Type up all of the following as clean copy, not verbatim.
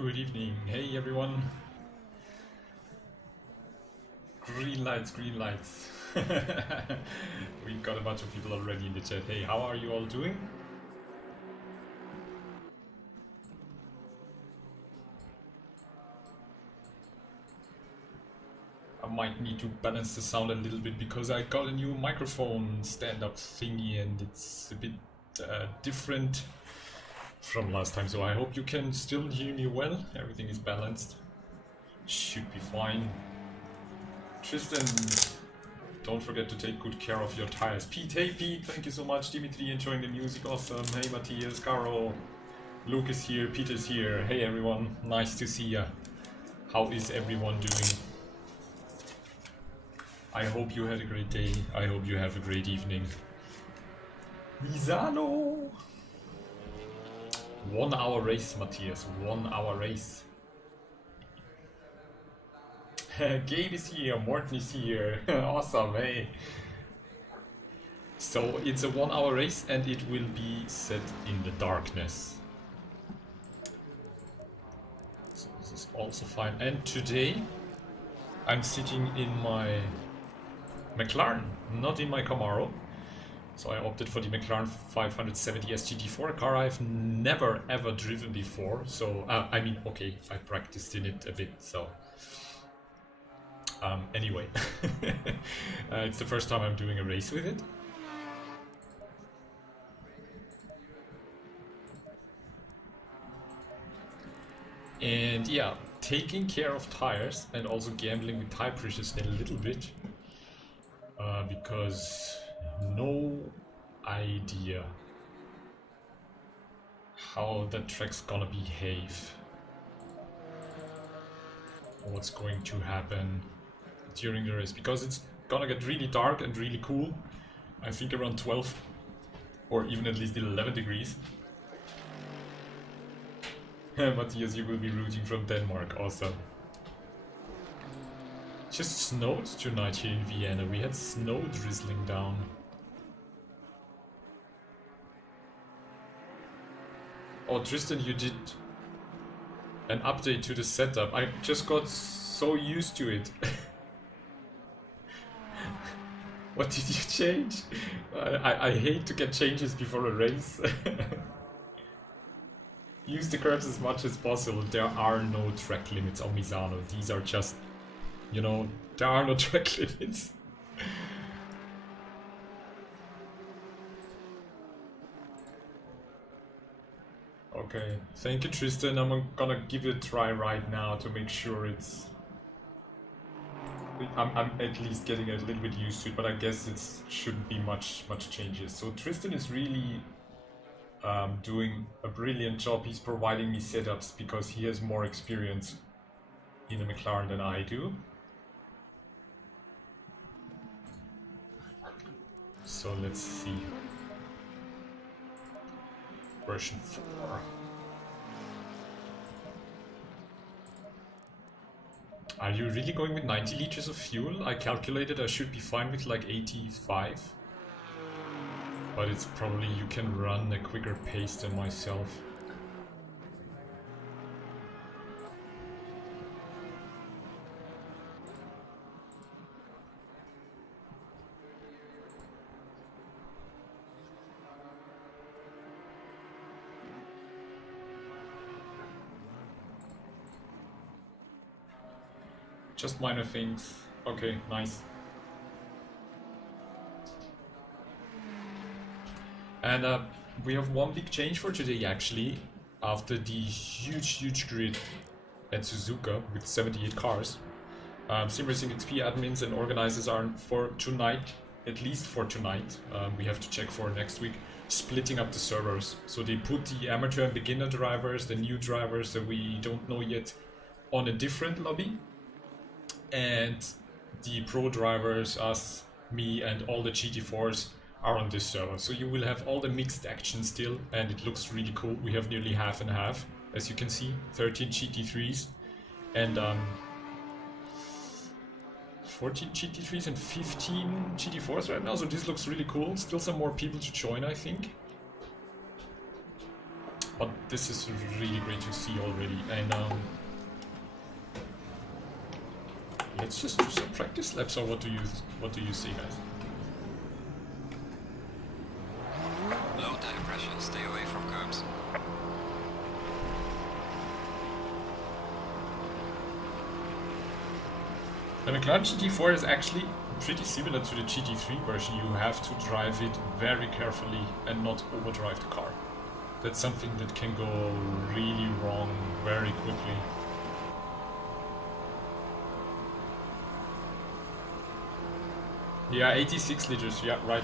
Good evening. Hey everyone. Green lights, green lights. We got a bunch of people already in the chat. Hey, how are you all doing? I might need to balance the sound a little bit because I got a new microphone stand-up thingy and it's a bit different from last time, so I hope you can still hear me well. Everything is balanced. Should be fine. Tristan, don't forget to take good care of your tires. Pete, hey Pete, thank you so much. Dimitri, enjoying the music, awesome. Hey Matthias, Caro, Luke is here, Peter's here. Hey everyone, nice to see ya. How is everyone doing? I hope you had a great day. I hope you have a great evening. Misano! 1 hour race, Matthias. 1 hour race. Gabe is here, Morton is here. Awesome, hey. So it's a 1 hour race and it will be set in the darkness. So this is also fine. And today I'm sitting in my McLaren, not in my Camaro. So I opted for the McLaren 570S GT4, a car I've never ever driven before. So, I mean, okay, I practiced in it a bit, so... anyway, it's the first time I'm doing a race with it. And yeah, taking care of tires and also gambling with tire pressures a little bit. Because no idea how that track's gonna behave. What's going to happen during the race, because it's gonna get really dark and really cool. I think around 12 or even at least 11 degrees. Matthias, you will be rooting from Denmark, awesome. Just snowed tonight here in Vienna. We had snow drizzling down. Oh, Tristan, you did an update to the setup. I just got so used to it. What did you change? I hate to get changes before a race. Use the curves as much as possible. There are no track limits on Misano. These are just, you know, there are no track limits. Okay, thank you Tristan. I'm gonna give it a try right now to make sure it's... I'm at least getting a little bit used to it, but I guess it shouldn't be much changes. So Tristan is really doing a brilliant job. He's providing me setups because he has more experience in a McLaren than I do. So let's see. Version 4. Are you really going with 90 liters of fuel? I calculated I should be fine with like 85. But it's probably you can run a quicker pace than myself. Just minor things. Okay, nice. And we have one big change for today actually. After the huge grid at Suzuka with 78 cars. Simracing XP admins and organizers are for tonight, at least for tonight, we have to check for next week, splitting up the servers. So they put the amateur and beginner drivers, the new drivers that we don't know yet, on a different lobby. And the pro drivers, us, me and all the GT4s are on this server. So you will have all the mixed action still and it looks really cool. We have nearly half and half, as you can see, 13 GT3s and 14 GT3s and 15 GT4s right now. So this looks really cool. Still some more people to join, I think. But this is really great to see already, and let's just do some practice laps. Or what do you see, guys? Low tire pressure, stay away from curbs. The McLaren GT4 is actually pretty similar to the GT3 version. You have to drive it very carefully and not overdrive the car. That's something that can go really wrong very quickly. Yeah, 86 liters, yeah, right.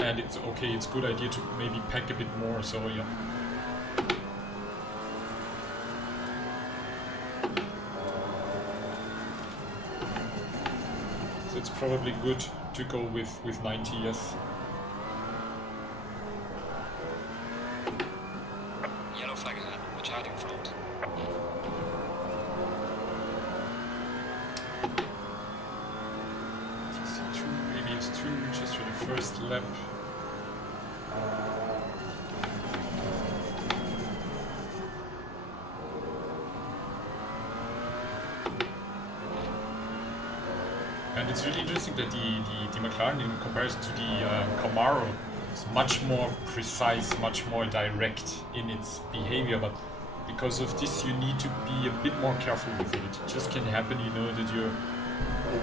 And it's okay, it's a good idea to maybe pack a bit more, so yeah. So it's probably good to go with 90, yes. Yellow flag ahead, watch out in front. TC2, ABS2, just for the first lap. And it's really interesting that the McLaren, in comparison to the Camaro, is much more precise, much more direct in its behavior. But because of this, you need to be a bit more careful with it. It just can happen, you know, that you're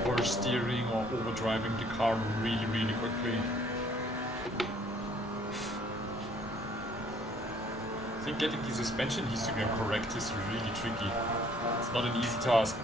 oversteering or overdriving the car really, really quickly. I think getting the suspension histogram correct is really tricky. It's not an easy task.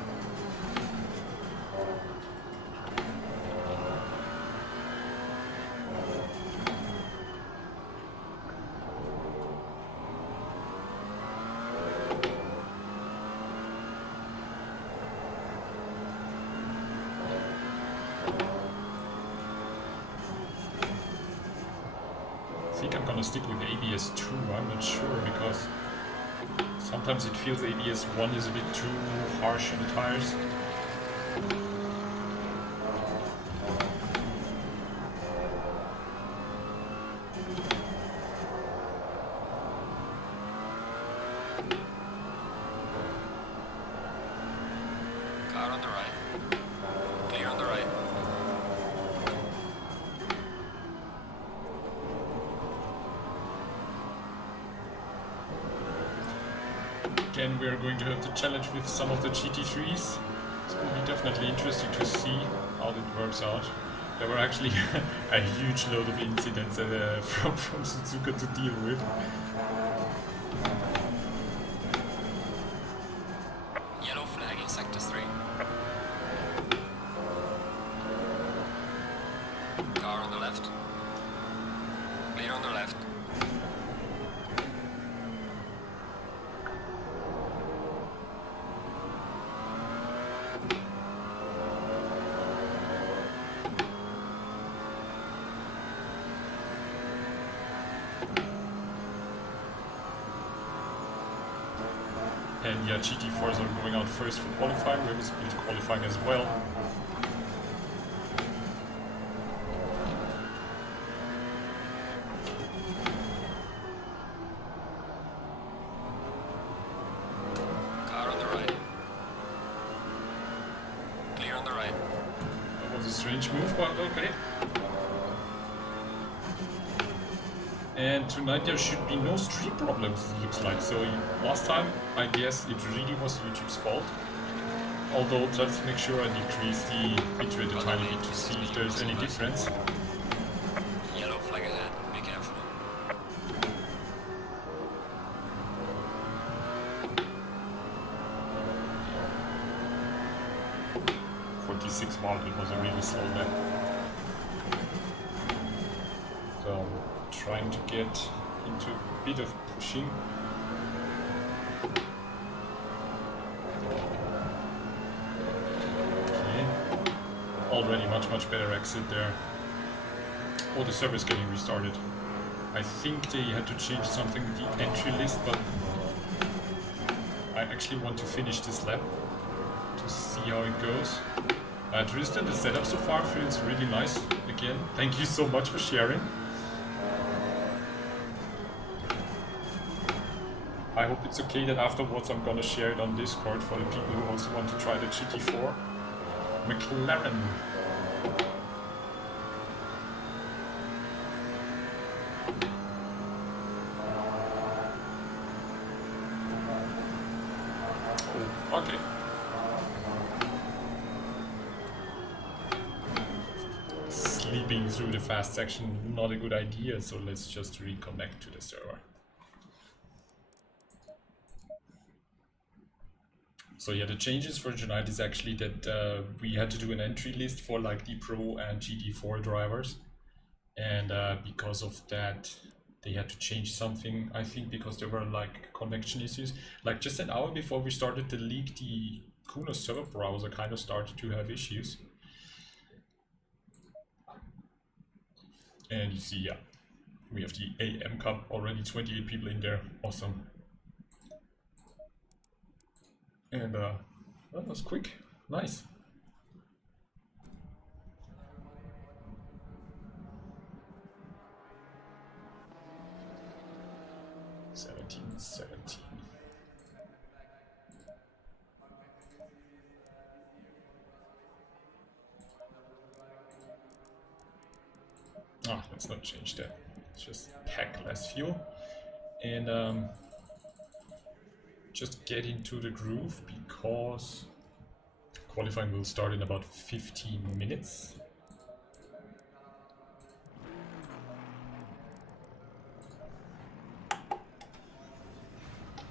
I think I'm gonna stick with ABS 2, I'm not sure, because sometimes it feels ABS 1 is a bit too harsh on the tires. Car on the right. Clear on the right. Again, we are going to have to challenge with some of the GT3s. It will be definitely interesting to see how it works out. There were actually a huge load of incidents from Suzuka to deal with. Yellow flag in sector 3. Car on the left. Clear on the left. And yeah, GT4s are going out first for qualifying. We have a split qualifying as well. Car on the right. Clear on the right. That was a strange move, but okay. And tonight there should be no stream problems, it looks like. So last time, I guess it really was YouTube's fault. Although, let's make sure I decrease the bitrate a tiny bit to see if there's any difference. Yellow flag ahead, be careful. Mark, it was a really slow lap. So, trying to get into a bit of pushing. Okay. Already much better exit there. Oh, the server is getting restarted. I think they had to change something with the entry list, but I actually want to finish this lap to see how it goes. Tristan, the setup so far feels really nice. Again, thank you so much for sharing. I hope it's okay that afterwards I'm gonna share it on Discord for the people who also want to try the GT4 McLaren. Oh, okay. Sleeping through the fast section, not a good idea, so let's just reconnect to the server. So yeah, the changes for tonight is actually that we had to do an entry list for like the Pro and GT4 drivers, and because of that they had to change something, I think because there were like connection issues. Like just an hour before we started the league, the Kuno server browser kind of started to have issues. And you see, yeah, we have the AM Cup, already 28 people in there, awesome. And that was quick, nice. $17.17. Ah, let's not change that. Let's just pack less fuel and just get into the groove, because qualifying will start in about 15 minutes.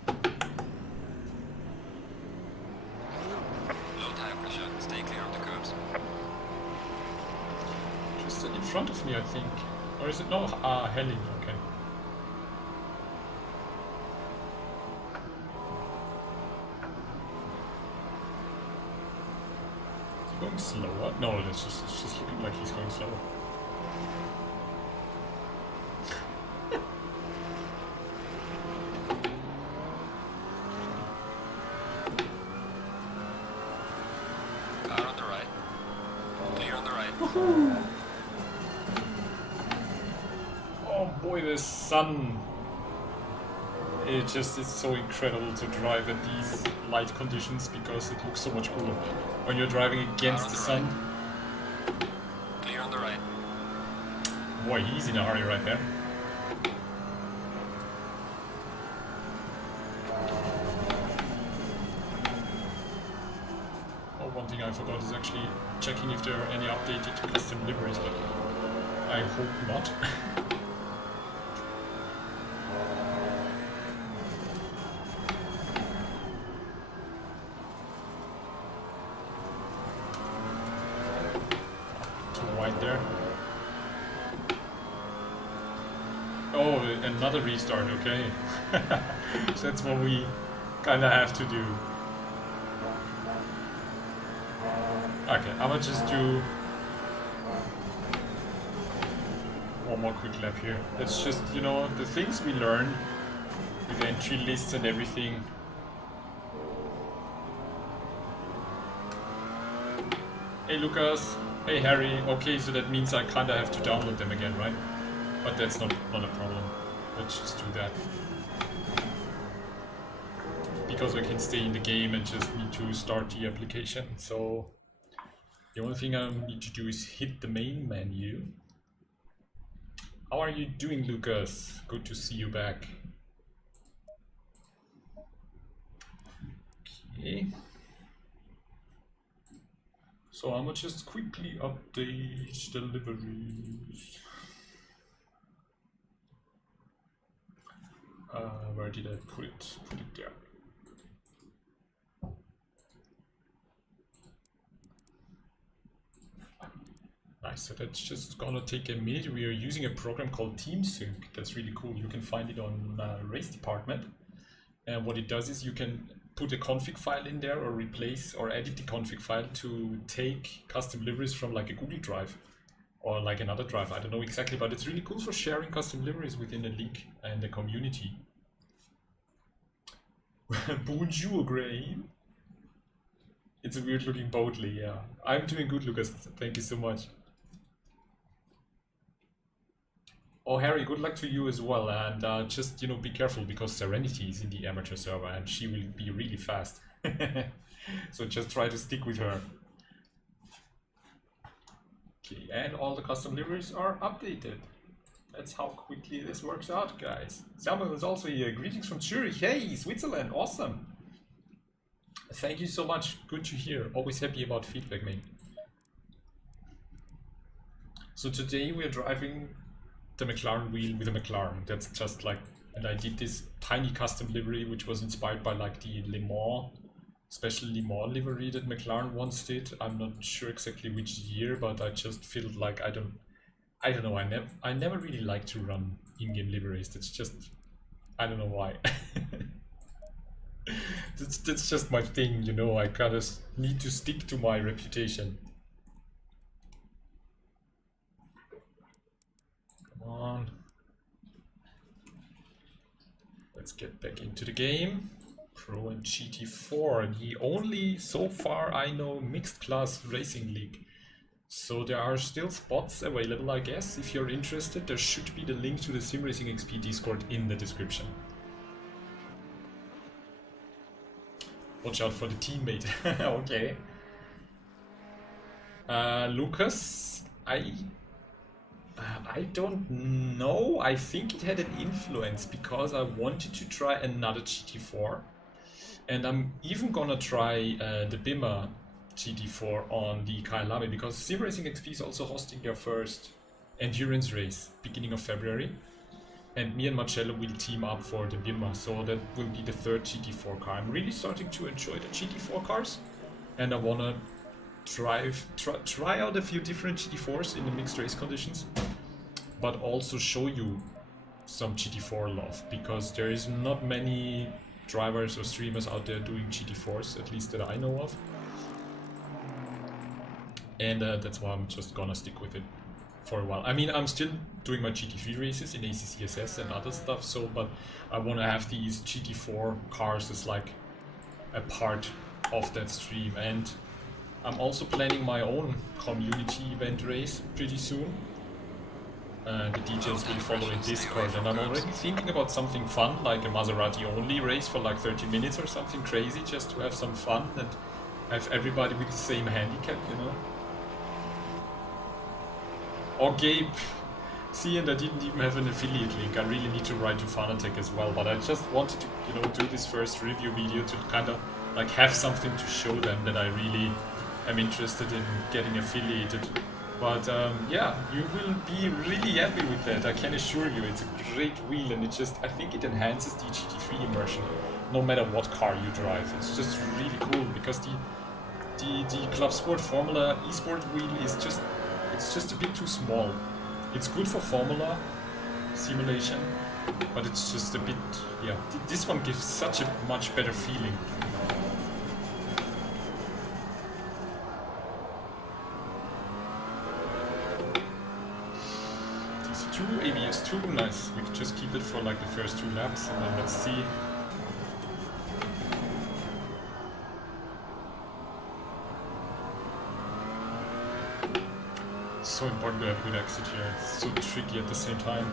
Low tire pressure. Stay clear of the curbs. Just in front of me, I think. Or is it? No, Helling, okay. Is he going slower? No, it's just looking like he's going slower. Car on the right. Clear on the right. Oh boy, the sun! It just is so incredible to drive at these light conditions, because it looks so much cooler when you're driving against the sun. Clear on the right. Boy, he's in a hurry right there. Oh, one thing I forgot is actually checking if there are any updated custom liveries, but I hope not. There. Oh, another restart, okay. That's what we kinda have to do. Okay, I'm gonna just do one more quick lap here. That's just, you know, the things we learn with entry lists and everything. Hey Lucas. Hey Harry, okay, so that means I kinda have to download them again, right? But that's not a problem. Let's just do that. Because I can stay in the game and just need to start the application. So the only thing I need to do is hit the main menu. How are you doing, Lucas? Good to see you back. Okay. So I'm gonna just quickly update the liveries. Where did I put it? Put it there. Nice, so that's just gonna take a minute. We are using a program called TeamSync. That's really cool. You can find it on Race Department. And what it does is you can put a config file in there, or replace or edit the config file to take custom liveries from like a Google Drive or like another drive. I don't know exactly, but it's really cool for sharing custom liveries within the league and the community. Bonjour, Graham. It's a weird looking Boatley, yeah. I'm doing good, Lucas. Thank you so much. Oh, Harry, good luck to you as well, and just, you know, be careful because Serenity is in the amateur server and she will be really fast. So just try to stick with her. Okay, and all the custom liveries are updated. That's how quickly this works out, guys. Samuel is also here. Greetings from Zurich. Hey, Switzerland, awesome. Thank you so much. Good to hear. Always happy about feedback, mate. So today we are driving the McLaren wheel with a McLaren. That's just like, and I did this tiny custom livery which was inspired by like the Le Mans, special Le Mans livery that McLaren once did. I'm not sure exactly which year, but I just felt like I don't know. I never really like to run in-game liveries. That's just, I don't know why. that's just my thing, you know. I kind of need to stick to my reputation. Come on. Let's get back into the game. Pro and GT4, the only, so far I know, mixed class racing league. So there are still spots available, I guess. If you're interested, there should be the link to the Simracing XP Discord in the description. Watch out for the teammate. Okay. Lucas, I don't know. I think it had an influence because I wanted to try another GT4. And I'm even gonna try the Bimmer GT4 on the Kyalami because Simracing XP is also hosting their first endurance race beginning of February. And me and Marcello will team up for the Bimmer, so that will be the third GT4 car. I'm really starting to enjoy the GT4 cars, and I wanna try out a few different GT4s in the mixed race conditions, but also show you some GT4 love, because there is not many drivers or streamers out there doing GT4s, at least that I know of. And that's why I'm just gonna stick with it for a while. I mean, I'm still doing my GT3 races in ACCSS and other stuff, so, but I want to have these GT4 cars as like a part of that stream. And I'm also planning my own community event race pretty soon. The details will follow in Discord, and I'm already thinking about something fun, like a Maserati only race for like 30 minutes or something crazy, just to have some fun and have everybody with the same handicap, you know. Or Gabe, see, and I didn't even have an affiliate link. I really need to write to Fanatec as well, but I just wanted to, you know, do this first review video to kind of like have something to show them that I really am interested in getting affiliated. But yeah, you will be really happy with that, I can assure you. It's a great wheel, and it just, I think it enhances the GT3 immersion, no matter what car you drive. It's just really cool, because the ClubSport Formula eSport wheel is just, it's just a bit too small. It's good for Formula simulation, but it's just a bit, yeah. This one gives such a much better feeling. DC2, ABS2, nice. We could just keep it for like the first 2 laps, and then let's see. So important to have a good exit here. It's so tricky at the same time.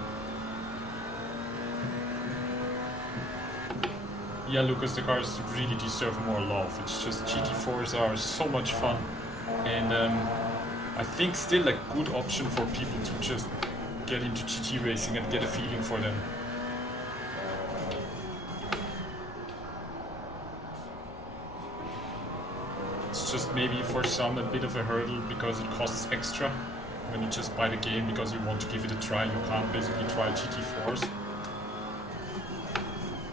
Yeah, Lucas, the cars really deserve more love. It's just GT4s are so much fun, and I think still a good option for people to just get into GT racing and get a feeling for them. It's just maybe for some a bit of a hurdle because it costs extra. When you just buy the game because you want to give it a try, you can't basically try GT4s.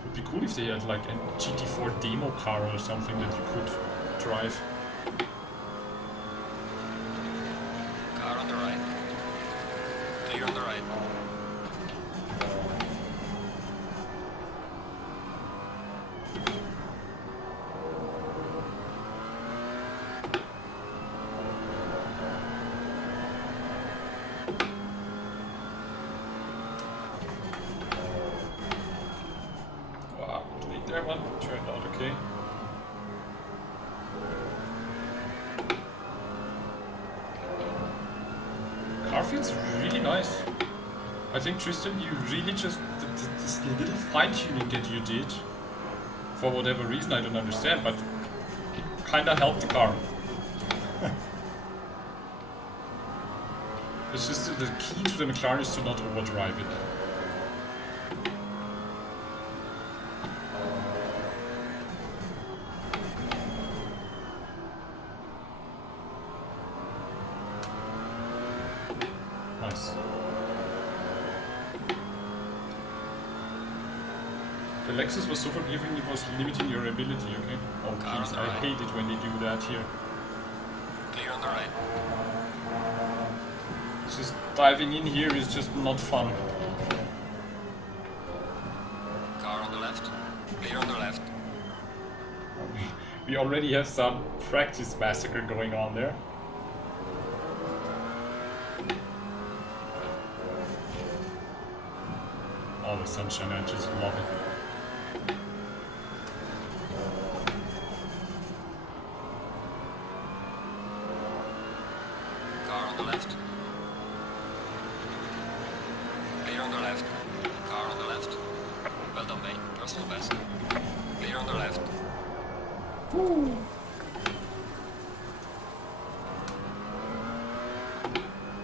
Would be cool if they had like a GT4 demo car or something that you could drive. Car on the right. Clear on the right. That one turned out okay. Car feels really nice. I think, Tristan, you really just... this little fine-tuning that you did, for whatever reason, I don't understand, but kinda helped the car. It's just the key to the McLaren is to not overdrive it. Nice. The Lexus was so forgiving, it was limiting your ability, okay? Oh please, I hate it when they do that here. Clear on the right. Just diving in here is just not fun. Car on the left. Clear on the left. We already have some practice massacre going on there. Oh, the sunshine, I just love it. Car on the left. Clear on the left. Car on the left. Well done, mate. Personal best. Clear on the left. Woo.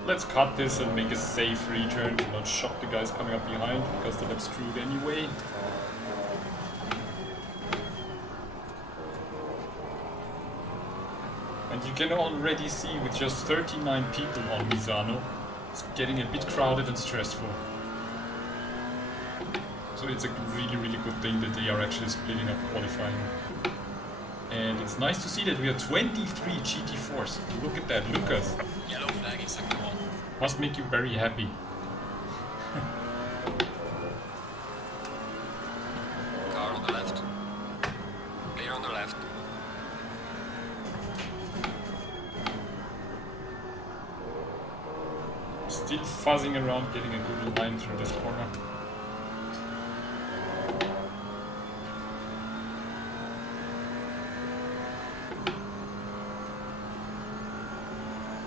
Let's cut this and make a safe return to not shock the guys coming up behind because they're screwed anyway. And you can already see with just 39 people on Misano, it's getting a bit crowded and stressful. So it's a really, really good thing that they are actually splitting up qualifying. And it's nice to see that we are 23 GT4s. Look at that, Lucas. Yellow flag in sector 1. Must make you very happy. Car on the left. Clear on the left. Still fuzzing around getting a good line through this corner.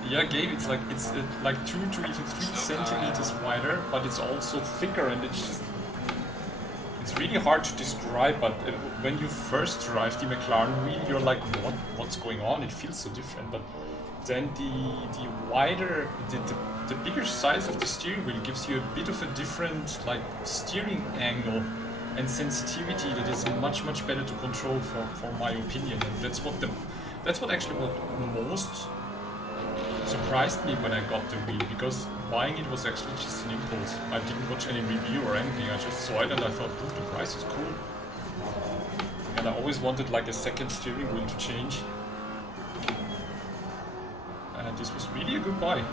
Yeah, Gabe, it's like 2 to even 3 centimeters wider, but it's also thicker, and it's really hard to describe. But when you first drive the McLaren wheel, you're like, what's going on? It feels so different. But then the wider, the bigger size of the steering wheel gives you a bit of a different like steering angle and sensitivity that is much better to control for my opinion. And that's what actually what most surprised me when I got the wheel, because buying it was actually just an impulse. I didn't watch any review or anything, I just saw it and I thought, oh, the price is cool. And I always wanted like a second steering wheel to change. And this was really a good buy.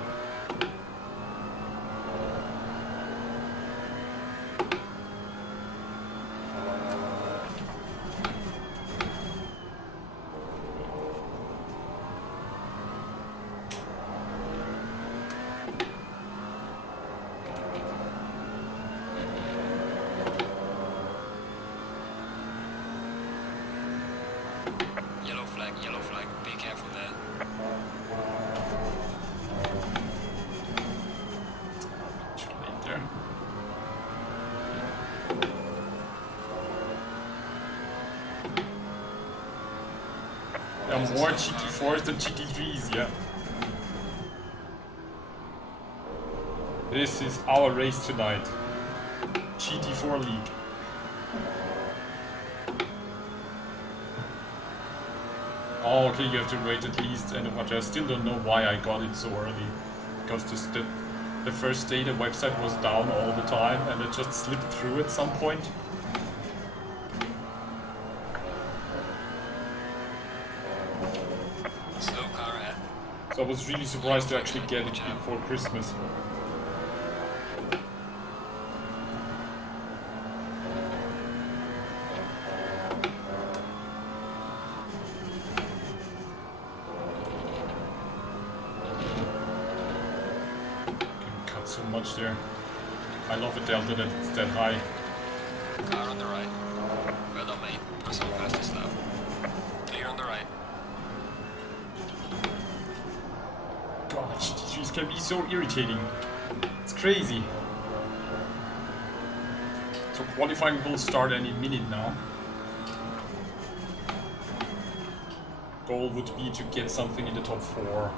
Yellow flag, be careful there. Too late there. There are more GT4s than GT3s, yeah. This is our race tonight. GT4 League. Oh, okay, you have to wait at least, and I still don't know why I got it so early. Because the first day the website was down all the time, and it just slipped through at some point. Slow car ahead. So I was really surprised to actually get it before Christmas. So much there. I love a delta that it's that high. Car on the right. Well done, mate. Personal fastest lap. Clear on the right. God, GT3s can be so irritating. It's crazy. So qualifying will start any minute now. Goal would be to get something in the top 4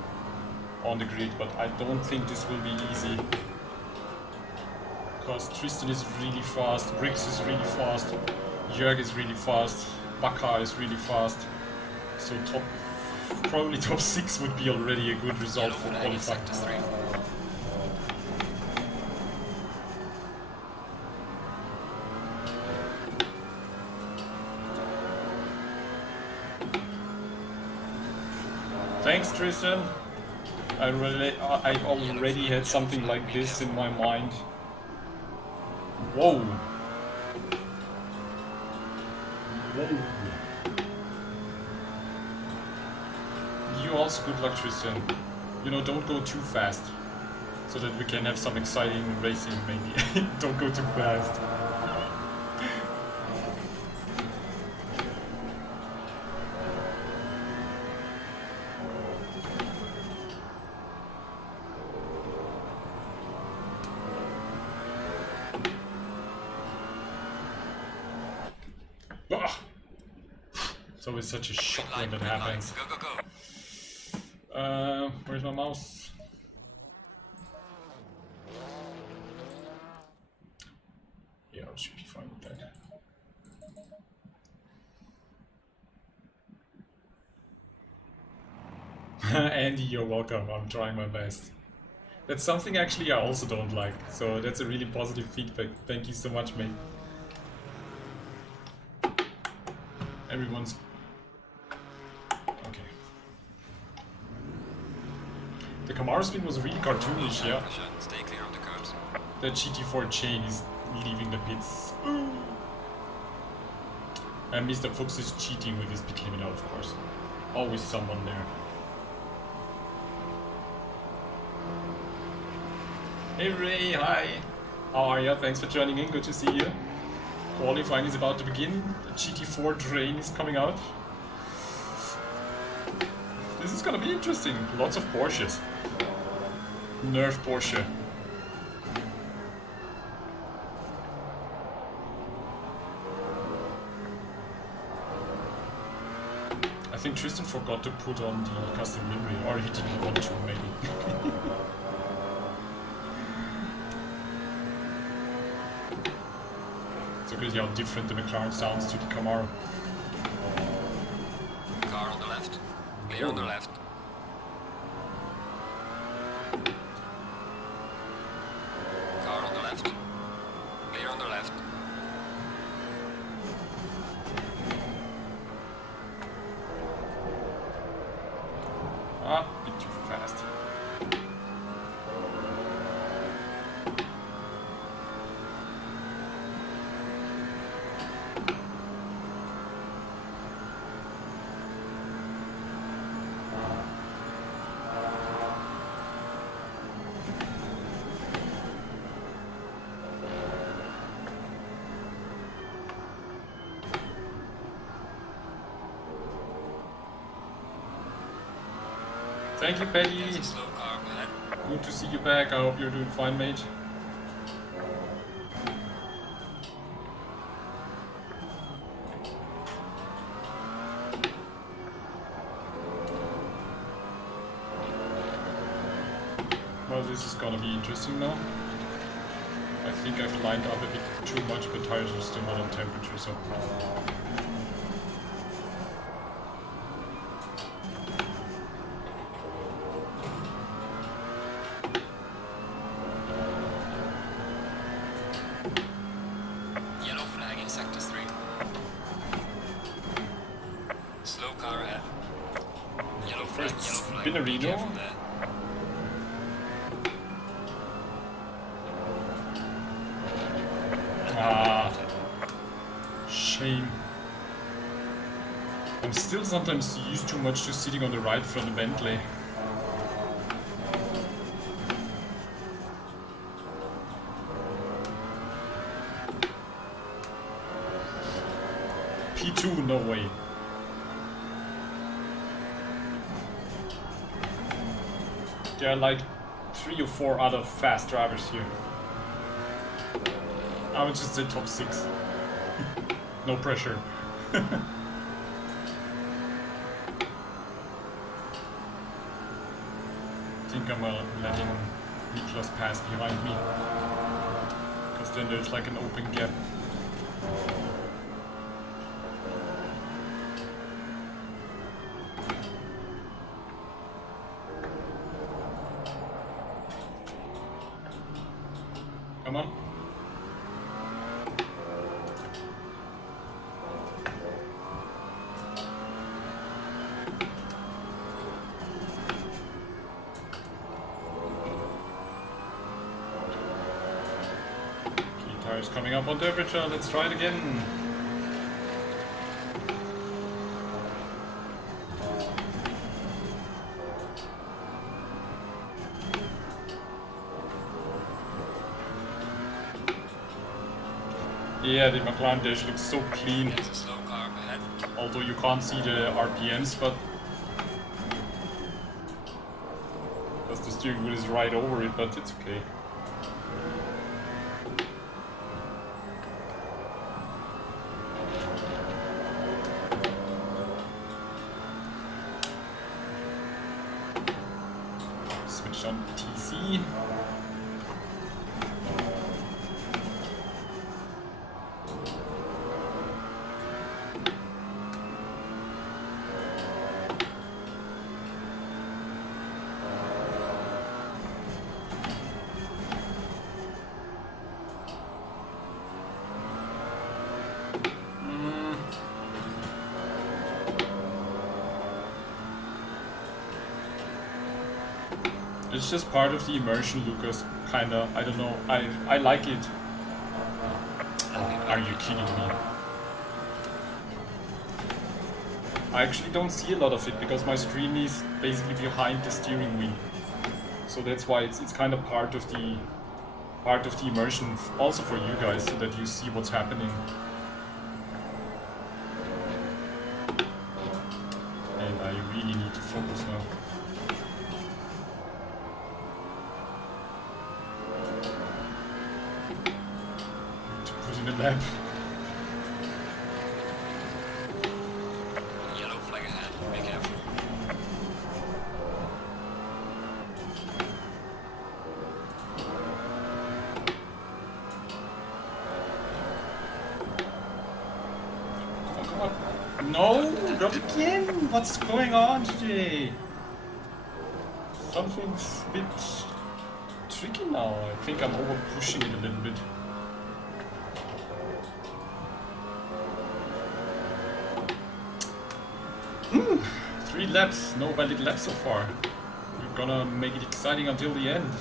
on the grid, but I don't think this will be easy. Because Tristan is really fast, Briggs is really fast, Jörg is really fast, Bakar is really fast. So probably top 6 would be already a good result for qualifying. Thanks, Tristan. I already had something like this in my mind. Whoa. Whoa. You also good luck, Tristan. You know, don't go too fast, so that we can have some exciting racing maybe. Don't go too fast. It's always such a shock when that happens. Go, go, go. Where's my mouse? Yeah, I should be fine with that. Andy, you're welcome. I'm trying my best. That's something actually I also don't like, so that's a really positive feedback. Thank you so much, mate. Everyone's... Okay. The Camaro spin was really cartoonish, yeah. Stay clear of the curbs. The GT4 chain is leaving the pits. And Mr. Fuchs is cheating with his pit limit, of course. Always someone there. Hey Ray, hi! How are you? Thanks for joining in, good to see you. Qualifying is about to begin. The GT4 train is coming out. This is gonna be interesting. Lots of Porsches. Nerf Porsche. I think Tristan forgot to put on the custom livery, or he didn't want to, maybe. It's crazy how different the McLaren sounds to the Camaro. Car on the left. Clear on the left. Car on the left. Clear on the left. Ah, a bit too fast. Thank you, Patty. Slow car ahead. Good to see you back. I hope you're doing fine, mate. Well, this is gonna be interesting now. I think I've lined up a bit too much, but tires are still not on temperature, so... Yellow flag in sector 3. Slow car ahead. Yellow flag, First yellow flag. Spinnerino. Be careful there. Ah, shame. I'm still sometimes used too much to sitting on the right front of the Bentley. P2, no way. There are like 3 or 4 other fast drivers here. I would just say top 6. No pressure. I think I'm letting Niklas pass behind me. Because then there's like an open gap. Come on. Tires coming up on temperature, let's try it again. Yeah, the McLaren dash looks so clean. There's a slow car up ahead. Although you can't see the RPMs, but because the steering wheel is right over it, but it's okay. Switch on TC. It's just part of the immersion, Lucas. Kinda. I don't know. I like it. Are you kidding me? I actually don't see a lot of it because my screen is basically behind the steering wheel. So that's why it's kind of part of the immersion, also for you guys, so that you see what's happening. And I really need to focus now. In the lap. Yellow flag ahead, be careful. Come on. No, not again! What's going on today? Something's a bit tricky now. I think I'm over pushing it a little bit. 3 laps, no valid laps so far. We're gonna make it exciting until the end.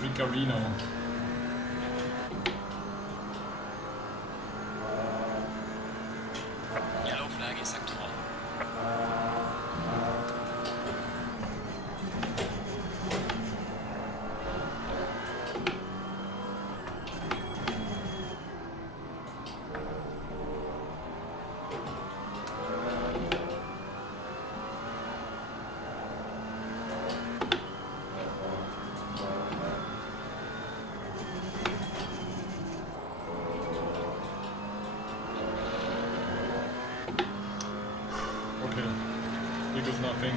Tricarino. Yellow flag in sector 1. Nothing.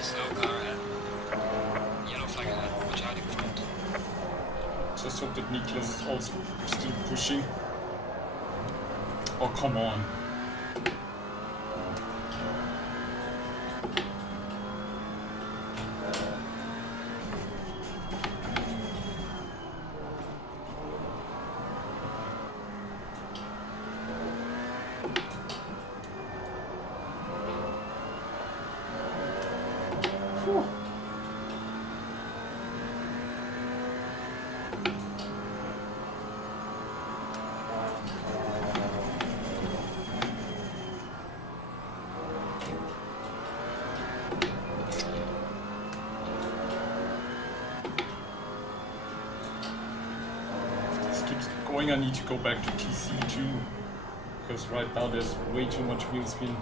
Slow car ahead. Yellow flag ahead. Watch out in front. Just hope that Niklas is also still pushing. Oh, come on. I need to go back to TC2, because right now there's way too much wheel spin.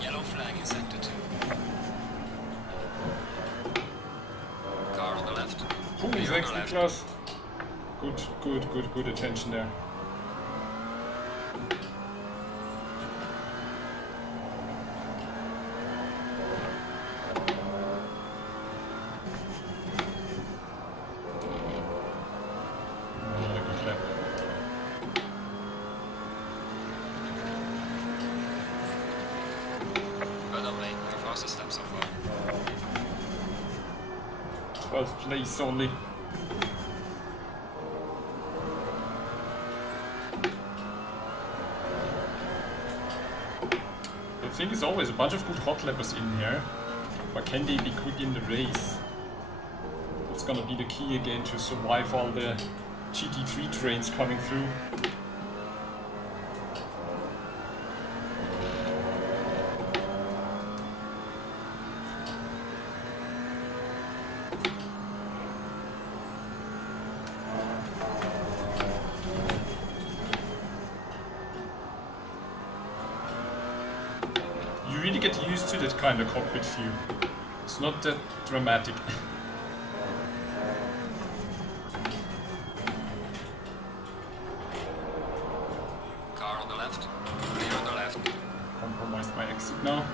Yellow flag in sector 2. Car on the left. Oh, he's Clear on next the to left. class. Good attention there. Another good lap. Well done, mate. Your fastest step so far. 12th place only. I think there's always a bunch of good hot lappers in here, but can they be quick in the race? That's gonna be the key again to survive all the GT3 trains coming through. You really get used to that kind of cockpit view. It's not that dramatic. Car on the left. Clear on the left. Compromised my exit now.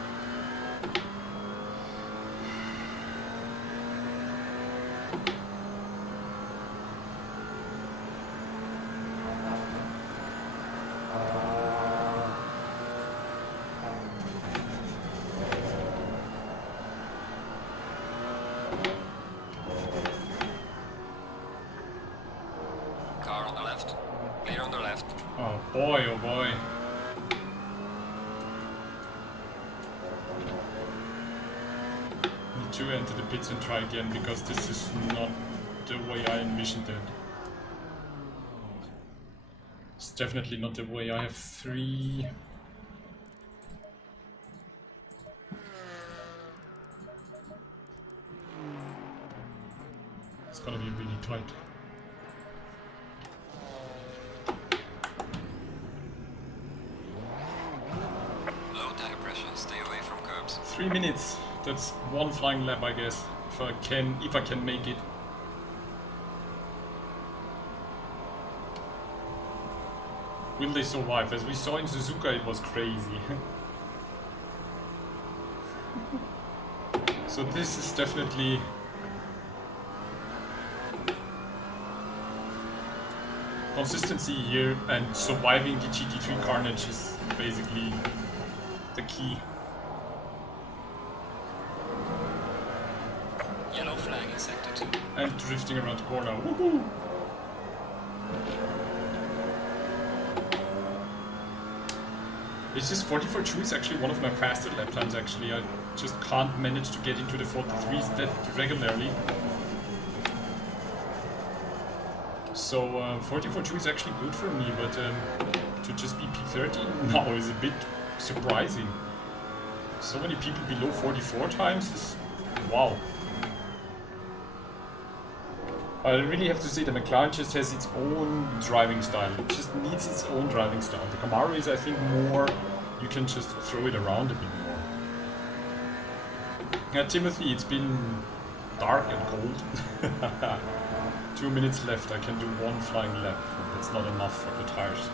Car on the left. Clear on the left. Oh boy, oh boy. Need to enter the pits and try again, because this is not the way I envisioned it. It's definitely not the way I have 3. It's gonna be really tight. Low tire pressure. Stay away from curbs. 3 minutes. That's one flying lap, I guess. If I can make it. Will they survive? As we saw in Suzuka, it was crazy. So this is definitely consistency here, and surviving the GT3 carnage is basically the key. Yellow flag in sector 2. And drifting around the corner. Woohoo! It's just 44.2 is actually one of my faster lap times actually. I just can't manage to get into the 43s that regularly. So 44.2 is actually good for me, but to just be P30 now is a bit surprising. So many people below 44 times is wow. I really have to say the McLaren just has its own driving style. It just needs its own driving style. The Camaro is, I think, more, you can just throw it around a bit more. Yeah, Timothy, it's been dark and cold. 2 minutes left, I can do one flying lap. That's not enough for the tires.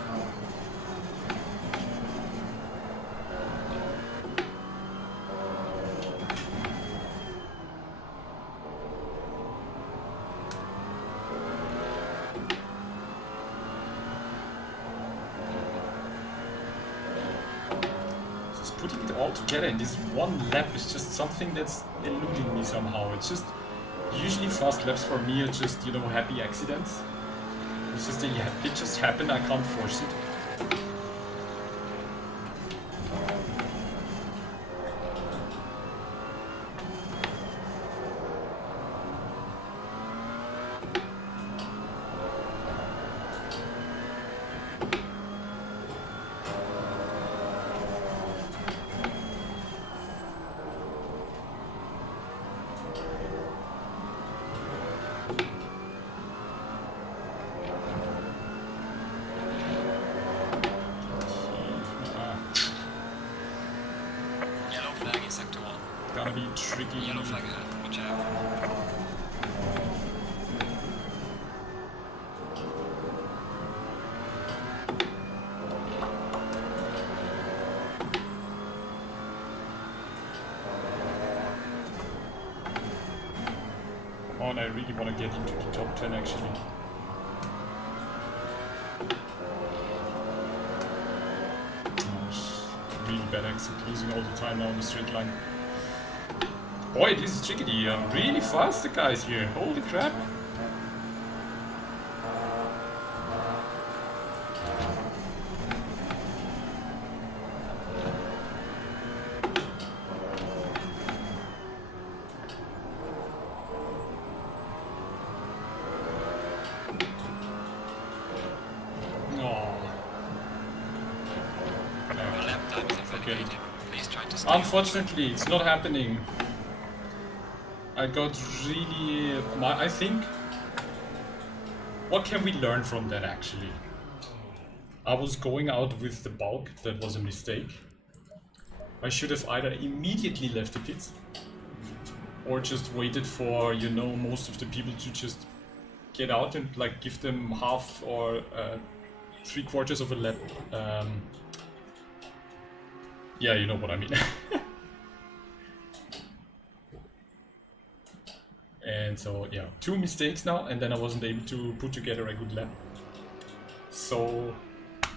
Putting it all together in this one lap is just something that's eluding me somehow. It's just usually fast laps for me are just, you know, happy accidents. It's just it just happen, I can't force it. tricky. Yellow flag ahead, watch out. Oh, and I really want to get into the top 10 actually. Really bad exit, losing all the time now on the straight line. Boy, this is tricky. Really fast, the guys here. Holy crap. Unfortunately, it's not happening. I got really... I think... What can we learn from that actually? I was going out with the bulk, that was a mistake. I should have either immediately left the pits or just waited for, you know, most of the people to just get out and like give them half or 3/4 of a lap. Yeah, you know what I mean. And so, yeah, 2 mistakes now, and then I wasn't able to put together a good lap. So,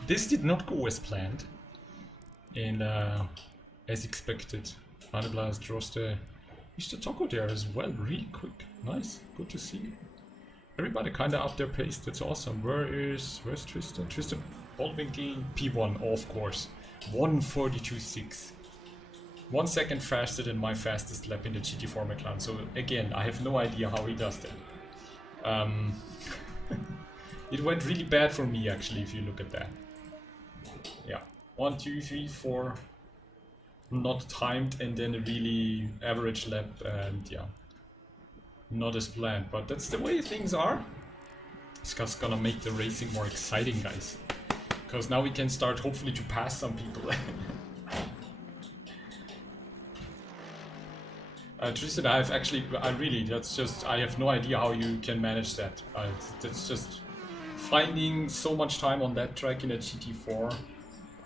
this did not go as planned. And as expected, Blast draws the Mr. Taco there as well, really quick. Nice, good to see. Everybody kinda up their pace, that's awesome. Where's Tristan? Tristan Baldwinkel, P1, of course. 1:42.6. 1 second faster than my fastest lap in the GT4 McLaren. So again, I have no idea how he does that. It went really bad for me actually, if you look at that. Yeah, 1, 2, 3, 4, not timed, and then a really average lap, and yeah, not as planned. But that's the way things are. It's just gonna make the racing more exciting, guys. Because now we can start hopefully to pass some people. Tristan, I have no idea how you can manage that. That's just finding so much time on that track in a GT4.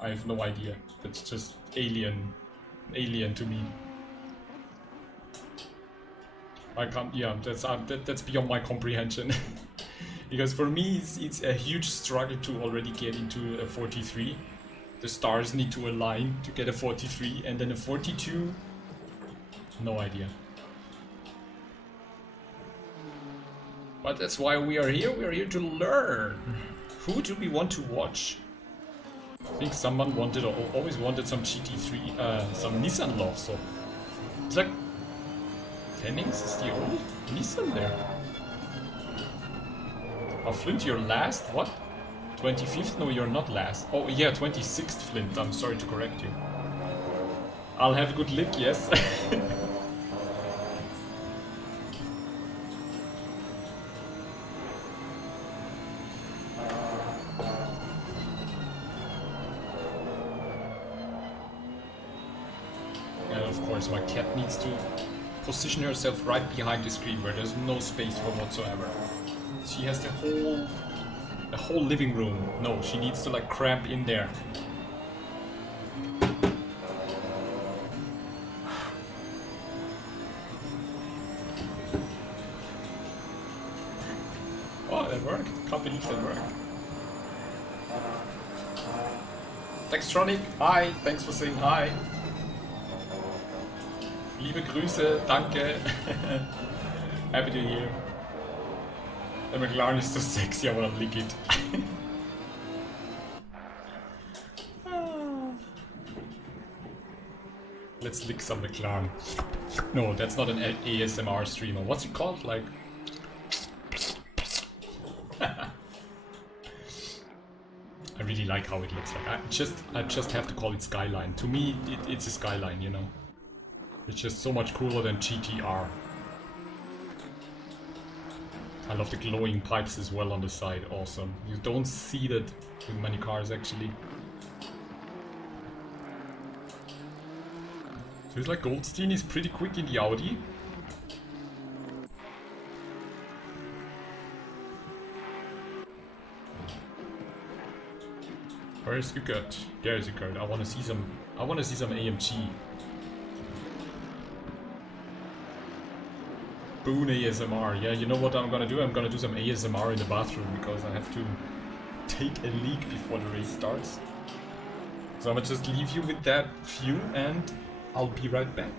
I have no idea. That's just alien to me. I can't. Yeah, that's beyond my comprehension. Because for me, it's a huge struggle to already get into a 43. The stars need to align to get a 43, and then a 42. No idea. But that's why we are here. We are here to learn. Who do we want to watch? I think someone always wanted some GT3, some Nissan love. So it's like Fennings is the old Nissan there. Oh, Flint, you're last? What? 25th? No, you're not last. Oh, yeah, 26th, Flint. I'm sorry to correct you. I'll have a good lick, yes. And of course, my cat needs to position herself right behind the screen where there's no space for whatsoever. She has the whole living room. No, she needs to like cramp in there. Oh, that worked. Can't believe that worked. Textronic, hi. Thanks for saying hi. Liebe Grüße, danke. Happy to hear. The McLaren is so sexy, I wanna lick it. Let's lick some McLaren. No, that's not an ASMR streamer. What's it called? Like... I really like how it looks like. I just have to call it Skyline. To me, it's a Skyline, you know. It's just so much cooler than GTR. I love the glowing pipes as well on the side, awesome. You don't see that with many cars actually. So it's like Goldstein is pretty quick in the Audi. Where's Ukert? There is Ukert. I wanna see some AMG. Boon ASMR. Yeah, you know what I'm gonna do? I'm gonna do some ASMR in the bathroom because I have to take a leak before the race starts. So I'm gonna just leave you with that view and I'll be right back.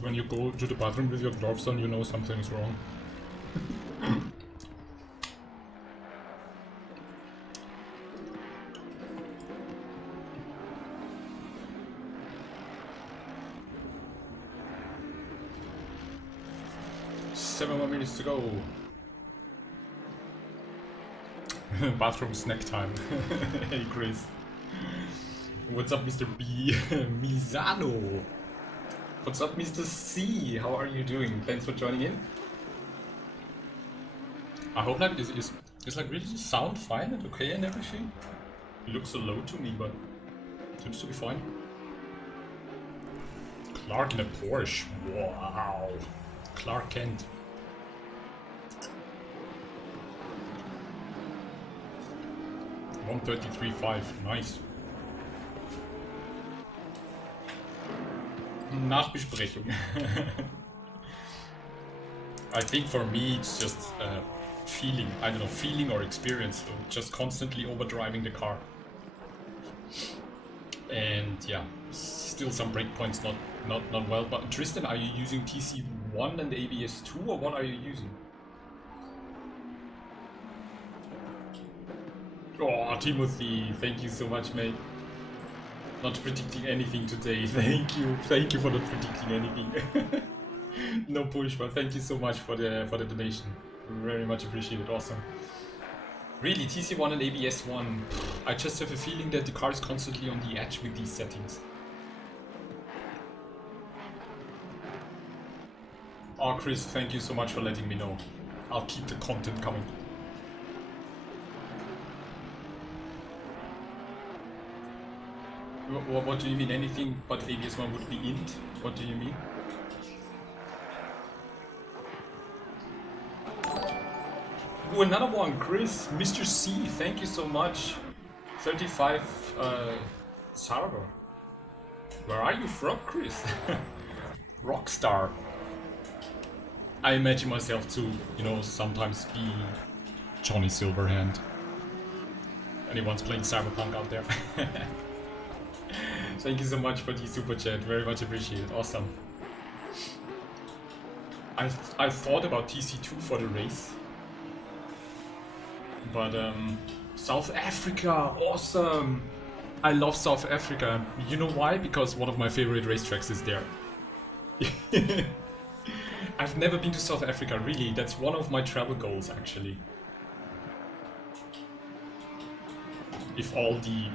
When you go to the bathroom with your gloves on, you know something's wrong. Seven more minutes to go. Bathroom snack time. Hey Chris. What's up, Mr. B? Misano. What's up, Mr. C? How are you doing? Thanks for joining in. I hope like is like really sound fine and okay and everything. It looks so low to me, but seems to be fine. Clark in a Porsche. Wow. Clark Kent. $133.5. Nice. Nachbesprechung. I think for me it's just feeling, I don't know, feeling or experience, just constantly overdriving the car. And yeah, still some breakpoints not well. But Tristan, are you using TC1 and ABS2 or what are you using? Oh, Timothy, thank you so much, mate. Not predicting anything today. Thank you for not predicting anything. No push, but thank you so much for the donation. Very much appreciated. Awesome. Really, TC1 and ABS1. I just have a feeling that the car is constantly on the edge with these settings. Oh, Chris, thank you so much for letting me know. I'll keep the content coming. What do you mean? Anything but ABS1 would be int? What do you mean? Ooh, another one, Chris. Mr. C, thank you so much. 35 Sargo. Where are you from, Chris? Rockstar. I imagine myself to, you know, sometimes be Johnny Silverhand. Anyone's playing Cyberpunk out there? Thank you so much for the super chat, very much appreciated, awesome. I thought about TC2 for the race. But South Africa, awesome! I love South Africa. You know why? Because one of my favorite racetracks is there. I've never been to South Africa, really. That's one of my travel goals, actually. If all the,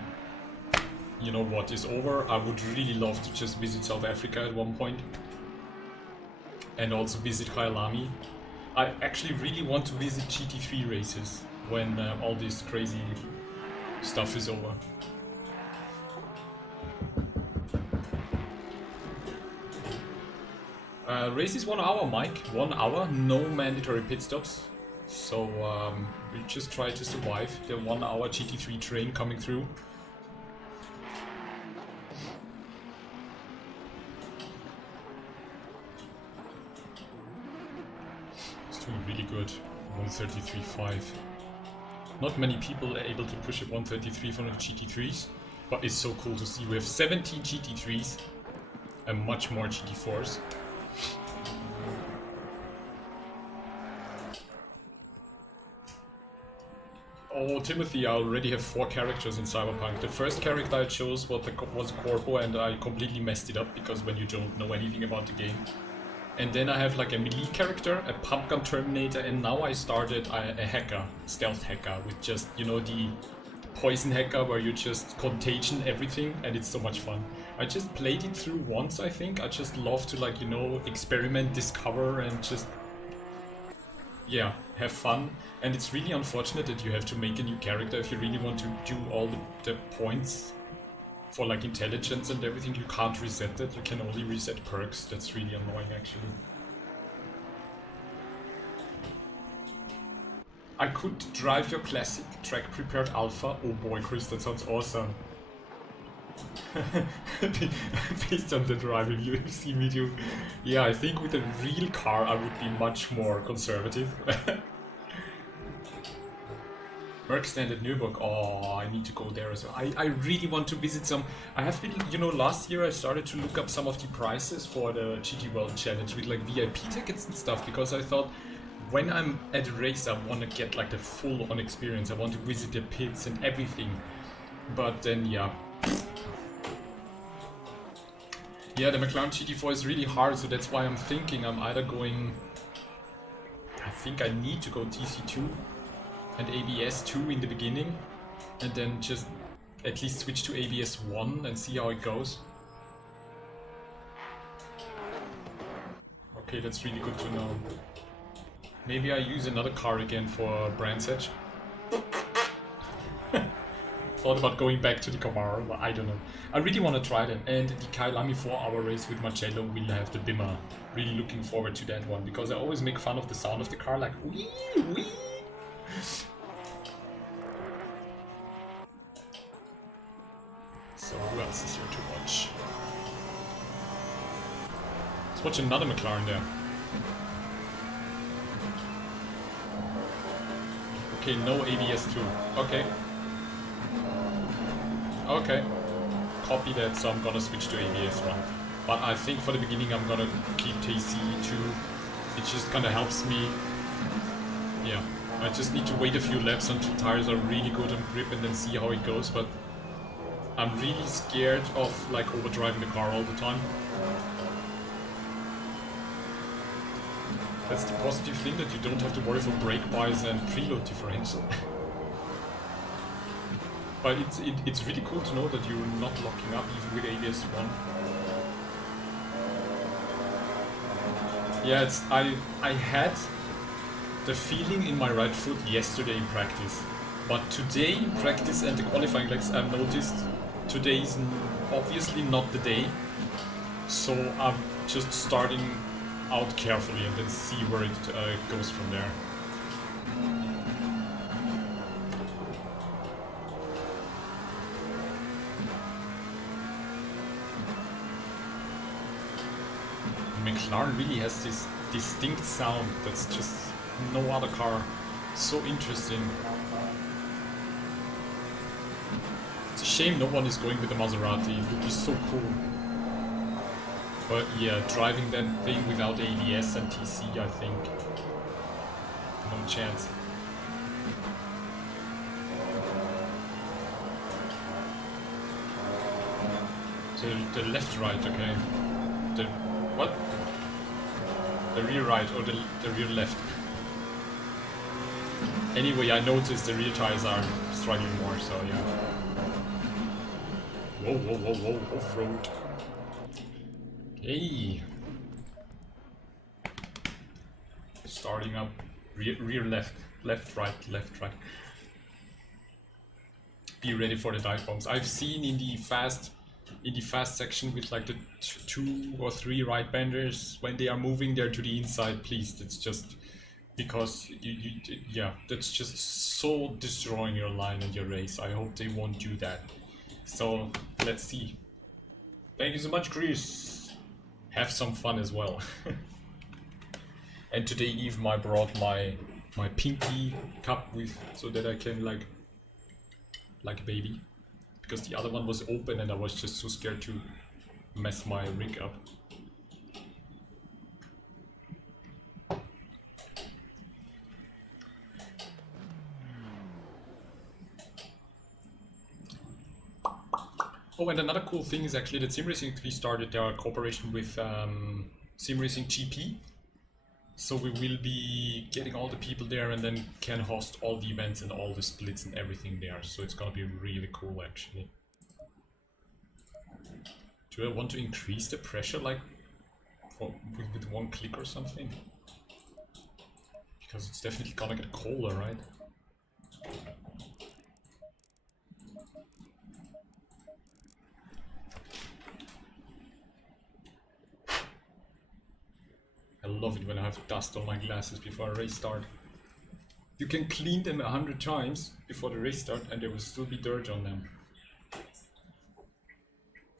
you know what, is over, I would really love to just visit South Africa at one point. And also visit Kyalami. I actually really want to visit GT3 races when all this crazy stuff is over. Race is 1 hour, Mike. 1 hour, no mandatory pit stops. So we just try to survive the 1 hour GT3 train coming through. It's doing really good. 133.5. Not many people are able to push at 133 from the GT3s, but it's so cool to see. We have 17 GT3s and much more GT4s. Oh, Timothy, I already have 4 characters in Cyberpunk. The first character I chose was a Corpo, and I completely messed it up because when you don't know anything about the game. And then I have like a melee character, a pumpgun terminator, and now I started a hacker, stealth hacker, with just, you know, the poison hacker where you just contagion everything, and it's so much fun. I just played it through once, I think. I just love to, like, you know, experiment, discover, and just, yeah, have fun. And it's really unfortunate that you have to make a new character if you really want to do all the points for like intelligence and everything. You can't reset that, you can only reset perks. That's really annoying, actually. I could drive your classic track prepared alpha. Oh boy, Chris, that sounds awesome. Based on the driving UFC video. Yeah, I think with a real car I would be much more conservative. Merc stand at Nürburgring. Oh, I need to go there as well. I really want to visit some. I have been, you know, last year I started to look up some of the prices for the GT World Challenge with like VIP tickets and stuff, because I thought when I'm at a race I want to get like the full on experience. I want to visit the pits and everything. But then, yeah. Yeah, the McLaren GT4 is really hard, so that's why I'm thinking I'm either going... I think I need to go TC2 and ABS2 in the beginning, and then just at least switch to ABS1 and see how it goes. Okay, that's really good to know. Maybe I use another car again for Brands Edge. Thought about going back to the Camaro, but I don't know. I really want to try them, and the Kyalami 4-hour race with Marcello will have the Bimmer. Really looking forward to that one, because I always make fun of the sound of the car, like wee wee. So who else is here to watch? Let's watch another McLaren there. Okay, no ABS2. Okay. Okay. Copy that, so I'm gonna switch to ABS1. But I think for the beginning I'm gonna keep TC2. It just kinda helps me. Yeah. I just need to wait a few laps until tires are really good on grip and then see how it goes, but I'm really scared of like overdriving the car all the time. That's the positive thing, that you don't have to worry for brake bias and preload differential. But it's really cool to know that you're not locking up even with ABS 1. Yeah, I had the feeling in my right foot yesterday in practice. But today in practice and the qualifying legs, I've noticed today is obviously not the day. So I'm just starting out carefully and then see where it goes from there. McLaren really has this distinct sound that's just no other car. So interesting. It's a shame no one is going with the Maserati. It would be so cool. But yeah, driving that thing without ABS and TC, I think no chance. So the left right, okay. The what? The rear right or the rear left. Anyway, I noticed the rear tires are struggling more, so yeah. Whoa, whoa, whoa, whoa, off-road. Hey. Starting up, rear left, left right, left right. Be ready for the dive bombs. I've seen in the fast section with like the 2 or 3 right benders, when they are moving there to the inside, please, that's just because yeah, that's just so destroying your line and your race. I hope they won't do that. So let's see. Thank you so much, Chris. Have some fun as well. And today Eve brought my pinky cup with, so that I can like a baby, because the other one was open and I was just so scared to mess my rig up. Oh, and another cool thing is actually that Simracing XP started their cooperation with Simracing GP. So we will be getting all the people there and then can host all the events and all the splits and everything there. So it's gonna be really cool actually. Do I want to increase the pressure like with one click or something? Because it's definitely gonna get colder, right? I love it when I have dust on my glasses before a race start. You can clean them 100 times before the race start and there will still be dirt on them.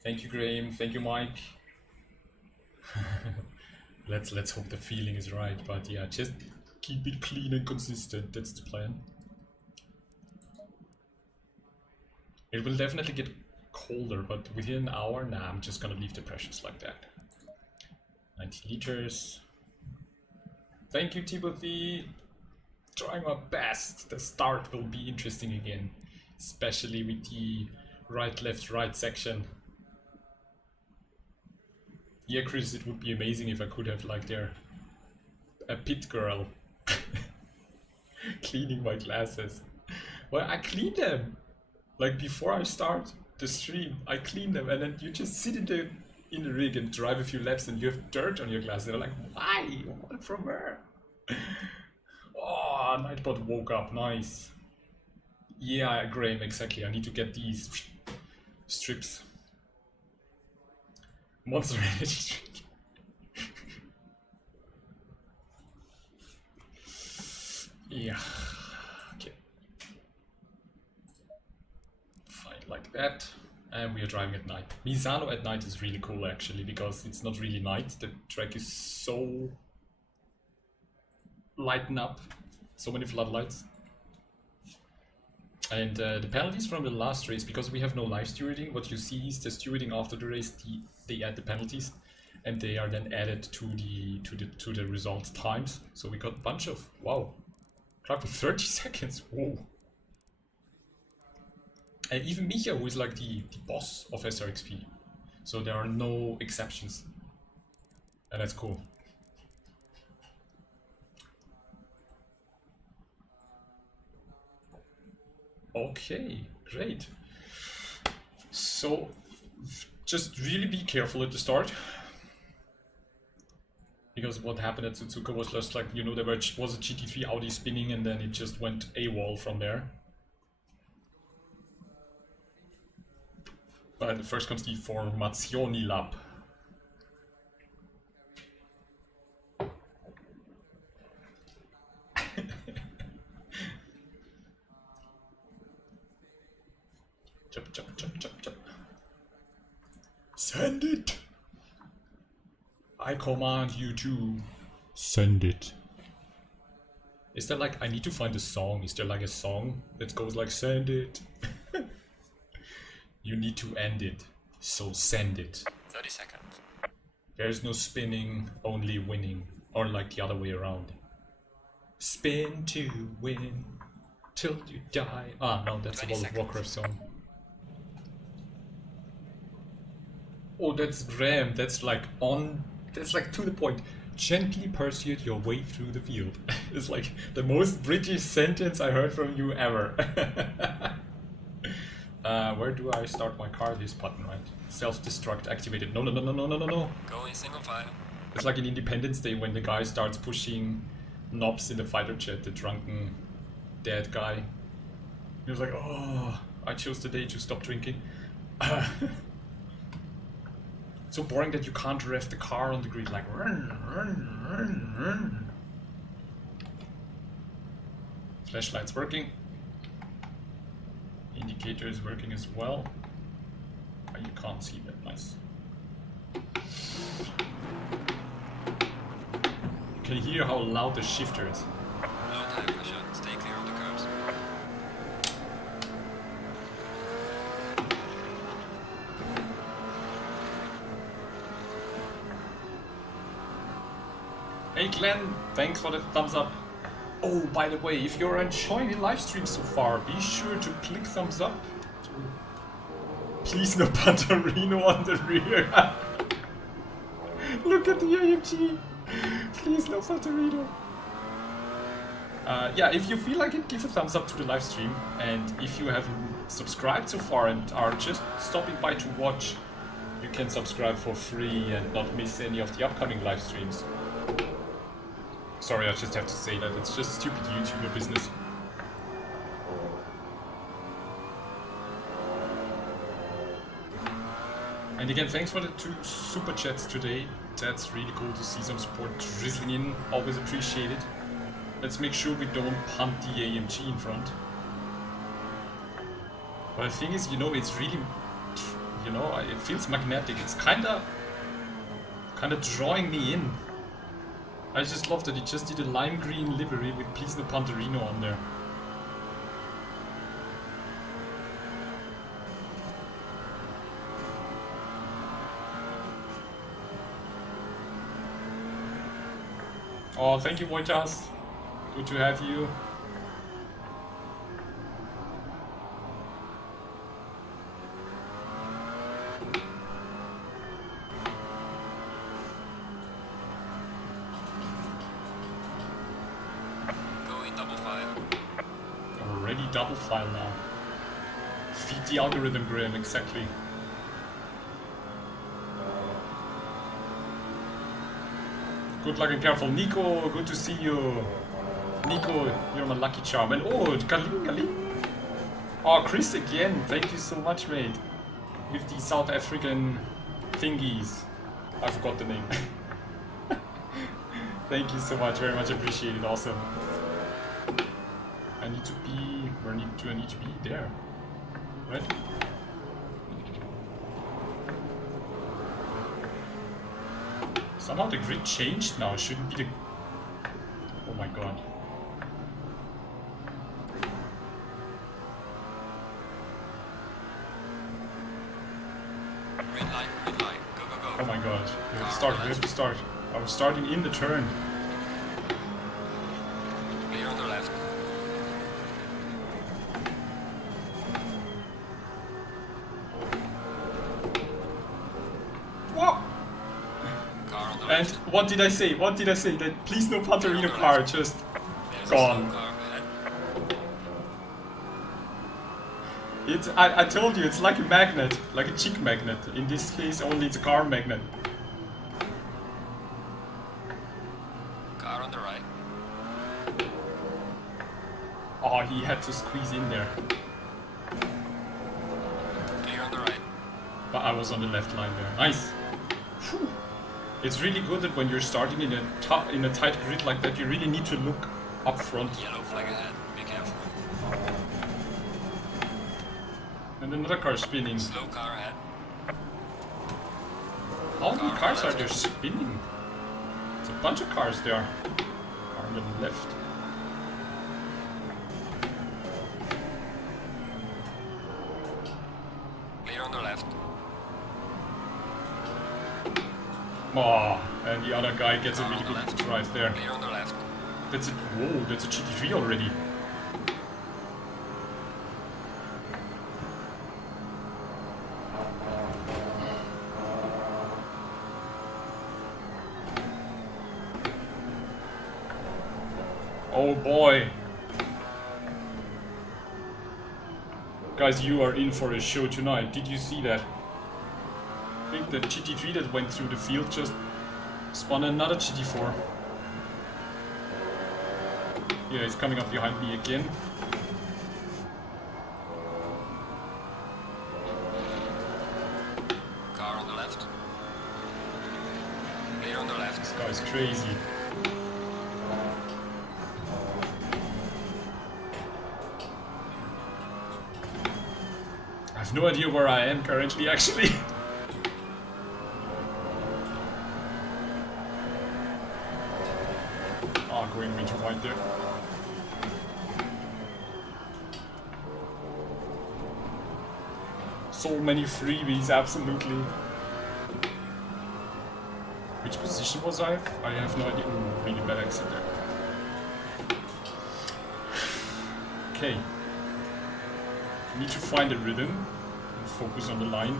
Thank you, Graham. Thank you, Mike. Let's hope the feeling is right, but yeah, just keep it clean and consistent. That's the plan. It will definitely get colder, but within an hour, nah, I'm just gonna leave the pressures like that. 90 liters. Thank you, Timothy. Trying my best. The start will be interesting again, especially with the right, left, right section. Yeah, Chris, it would be amazing if I could have like a pit girl cleaning my glasses. Well, I clean them. Like before I start the stream, I clean them, and then you just sit in the rig and drive a few laps, and you have dirt on your glasses. And I'm like, why? What from where? Oh, Nightbot woke up. Nice. Yeah, Graham, exactly. I need to get these strips. Monster Energy drink. Yeah. Okay. Fine, like that. And we are driving at night. Misano at night is really cool actually, because it's not really night. The track is so lighten up, so many floodlights. And the penalties from the last race, because we have no live stewarding, what you see is the stewarding after the race. They add the penalties, and they are then added to the result times. So we got a bunch of wow, crap with 30 seconds. Whoa! And even Micha, who is like the boss of SRXP, so there are no exceptions, and that's cool. Okay, Great. So, just really be careful at the start. Because what happened at Suzuka was just like, you know, there was a GT3 Audi spinning and then it just went AWOL from there. But first comes the Formazioni lap. Jump, jump, jump, jump, jump. Send it! I command you to send it. Is there like, I need to find a song. Is there like a song that goes like, send it? You need to end it, so send it. 30 seconds. There's no spinning, only winning. Or like the other way around. Spin to win, till you die. Ah, no, that's a World of Warcraft song. Oh, that's Graham, that's like to the point. Gently pursue your way through the field. It's like the most British sentence I heard from you ever. Where do I start my car? This button, right? Self-destruct activated. No, no, no, no, no, no, no, no. Go in single file. It's like in Independence Day when the guy starts pushing knobs in the fighter jet, the drunken dead guy. He was like, oh, I chose today to stop drinking. So boring that you can't rev the car on the grid, like run, run, run, run. Flashlight's working. Indicator is working as well. Oh, you can't see that, nice. You can hear how loud the shifter is. Low tire pressure. Stay clear of the curbs. Hey Glenn, thanks for the thumbs up. Oh, by the way, if you're enjoying the live stream so far, be sure to click thumbs up. Please no Pantarino on the rear. Look at the AMG. Please no Pantarino. Yeah, if you feel like it, give a thumbs up to the live stream. And if you haven't subscribed so far and are just stopping by to watch, you can subscribe for free and not miss any of the upcoming live streams. Sorry, I just have to say that. It's just stupid YouTuber business. And again, thanks for the 2 super chats today. That's really cool to see some support drizzling in. Always appreciated. Let's make sure we don't punt the AMG in front. But the thing is, you know, it's really, you know, it feels magnetic. It's kinda drawing me in. I just love that he just did a lime green livery with Please No Pantarino on there. Oh, thank you, Wojtas. Good to have you. Double file now. Feed the algorithm, Graham, exactly. Good luck and careful. Nico, good to see you. Nico, you're my lucky charm. And oh, Galing. Oh, Chris again. Thank you so much, mate. With the South African thingies. I forgot the name. Thank you so much. Very much appreciated. Awesome. I need to be... Where do I need to be? There. Right? Somehow the grid changed now. It shouldn't be the... Oh my god. Green light, green light. Go, go, go. Oh my god. We have to start. I was starting in the turn. Clear on the left. And what did I say? That Please No Pantarino car just gone. I told you, it's like a magnet, like a chick magnet. In this case, only it's a car magnet. Car on the right. Oh, he had to squeeze in there. Clear on the right. But I was on the left line there. Nice. Whew. It's really good that when you're starting in a tight grid like that, you really need to look up front. Yellow flag ahead. Be careful. And another car spinning. Slow car ahead. How many cars are there spinning? It's a bunch of cars there. Car on the left. Clear on the left. Oh, and the other guy gets a really good drive there. Clear on the left. That's it. Whoa, that's a GT3 already. Oh boy. Guys, you are in for a show tonight. Did you see that? I think the GT3 that went through the field just spawned another GT4. Yeah, he's coming up behind me again. Car on the left. Clear on the left. This guy's crazy. I have no idea where I am currently, actually. Going into white there. So many freebies, absolutely. Which position was I? I have no idea. Ooh, really bad exit there. Okay. Need to find a rhythm and focus on the line.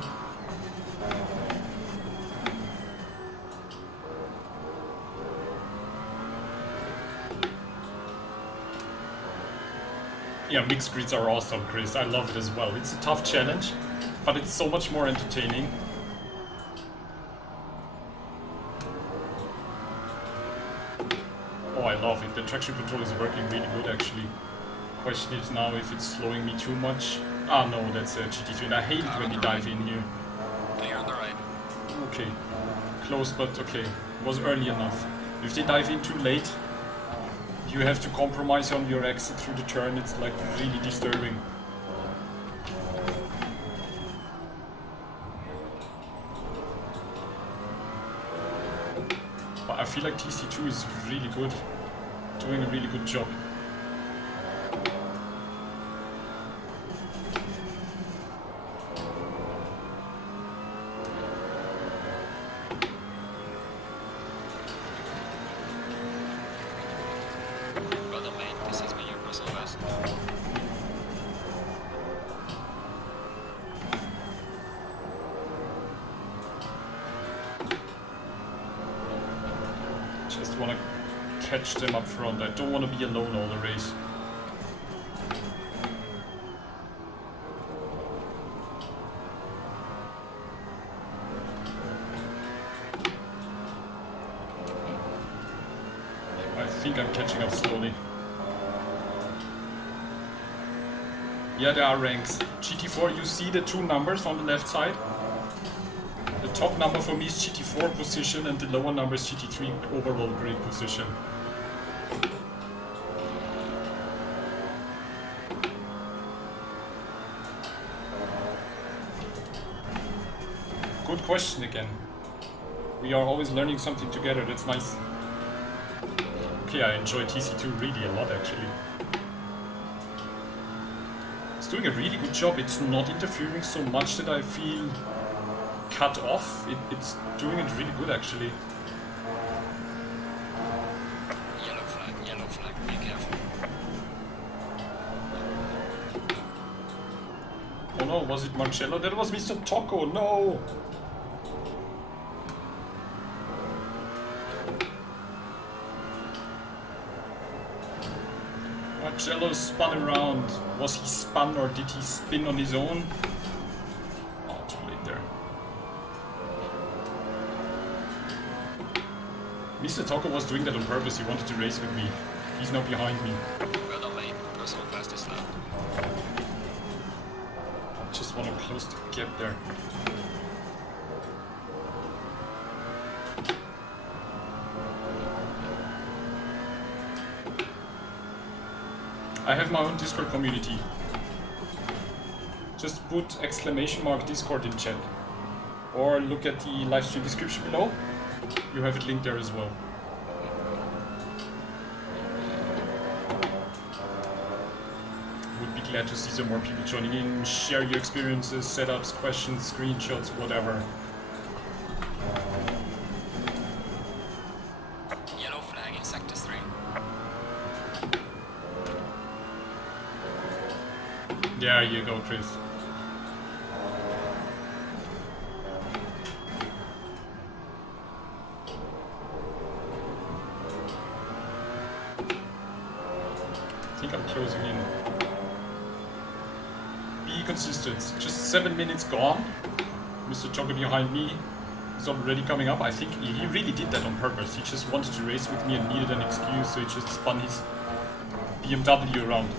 Yeah, mixed grids are awesome, Chris. I love it as well. It's a tough challenge, but it's so much more entertaining. Oh, I love it. The traction control is working really good, actually. Question is now if it's slowing me too much. Ah, no, that's a GT3. And I hate it when you dive in here. Clear on the right. Okay. Close, but okay. It was early enough. If they dive in too late, you have to compromise on your exit through the turn. It's like really disturbing. But I feel like TC2 is really good, doing a really good job. Want to catch them up front. I don't want to be alone all the race. I think I'm catching up slowly. Yeah, there are ranks. GT4, you see the two numbers on the left side? The top number for me is GT4 position and the lower number is GT3 overall grid position. Good question again. We are always learning something together, that's nice. Okay, I enjoy TC2 really a lot actually. It's doing a really good job, it's not interfering so much that I feel cut off. It's doing it really good actually. Yellow flag, be careful. Oh no, was it Marcello? That was Mr. Tocco, no! Marcello spun around. Was he spun or did he spin on his own? Oh, too late there. Mr. Toko was doing that on purpose. He wanted to race with me. He's now behind me. Well done, mate. Personal fastest lap. Just want to close the gap there. I have my own Discord community. Just put !Discord in chat. Or look at the livestream description below. You have it linked there as well. Would be glad to see some more people joining in. Share your experiences, setups, questions, screenshots, whatever. Yellow flag in sector 3. There you go, Chris. I think I'm closing in. Be consistent. Just 7 minutes gone. Mr. Jogger behind me is already coming up. I think he really did that on purpose. He just wanted to race with me and needed an excuse, so he just spun his BMW around.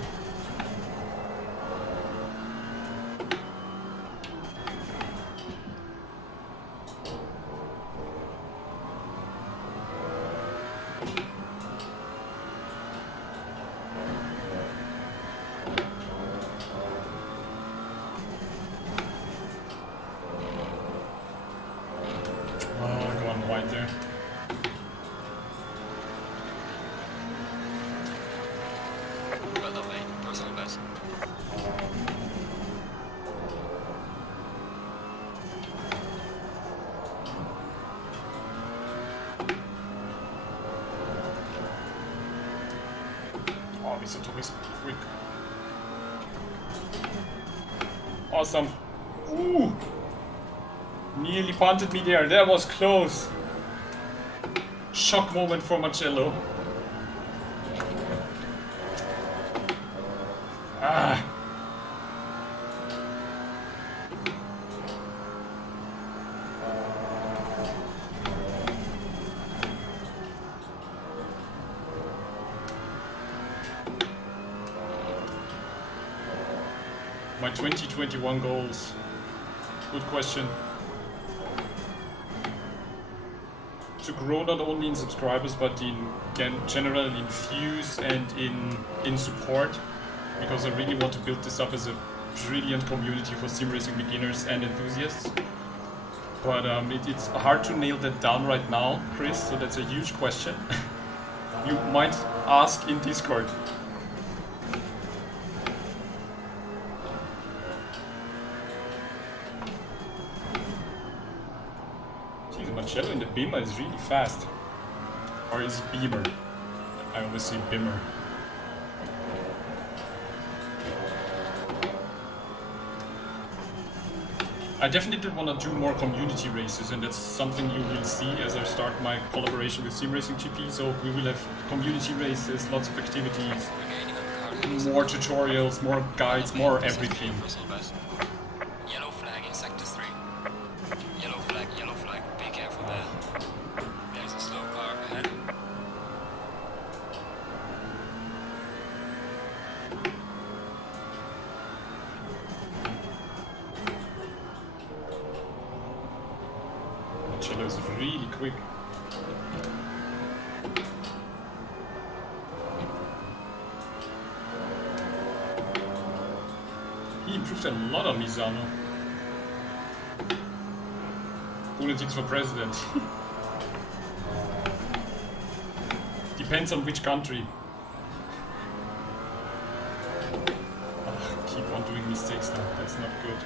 Is quick. Awesome. Ooh! Nearly punted me there. That was close. Shock moment for Marcello. Ah! My 2021 goals. Good question. To grow not only in subscribers but in general in views and in support, because I really want to build this up as a brilliant community for sim racing beginners and enthusiasts. But it's hard to nail that down right now, Chris, so that's a huge question. You might ask in Discord. Marcello in the Beamer is really fast. Or is it Beamer? I always say Bimmer. I definitely want to do more community races, and that's something you will see as I start my collaboration with Simracing GP. So we will have community races, lots of activities, more tutorials, more guides, more everything. Yellow flag in sector 3. Yellow flag, yellow flag. Be careful there. There's a slow car up ahead. Marcello is really quick. He improved a lot on Misano. Boonatix for president. Depends on which country. Keep on doing mistakes now, that's not good.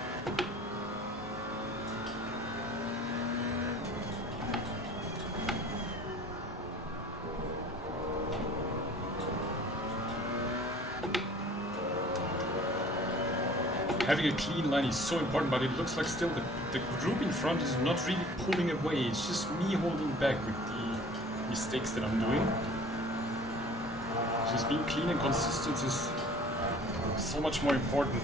Having a clean line is so important, but it looks like still the group in front is not really pulling away. It's just me holding back with the mistakes that I'm doing. Just being clean and consistent is so much more important.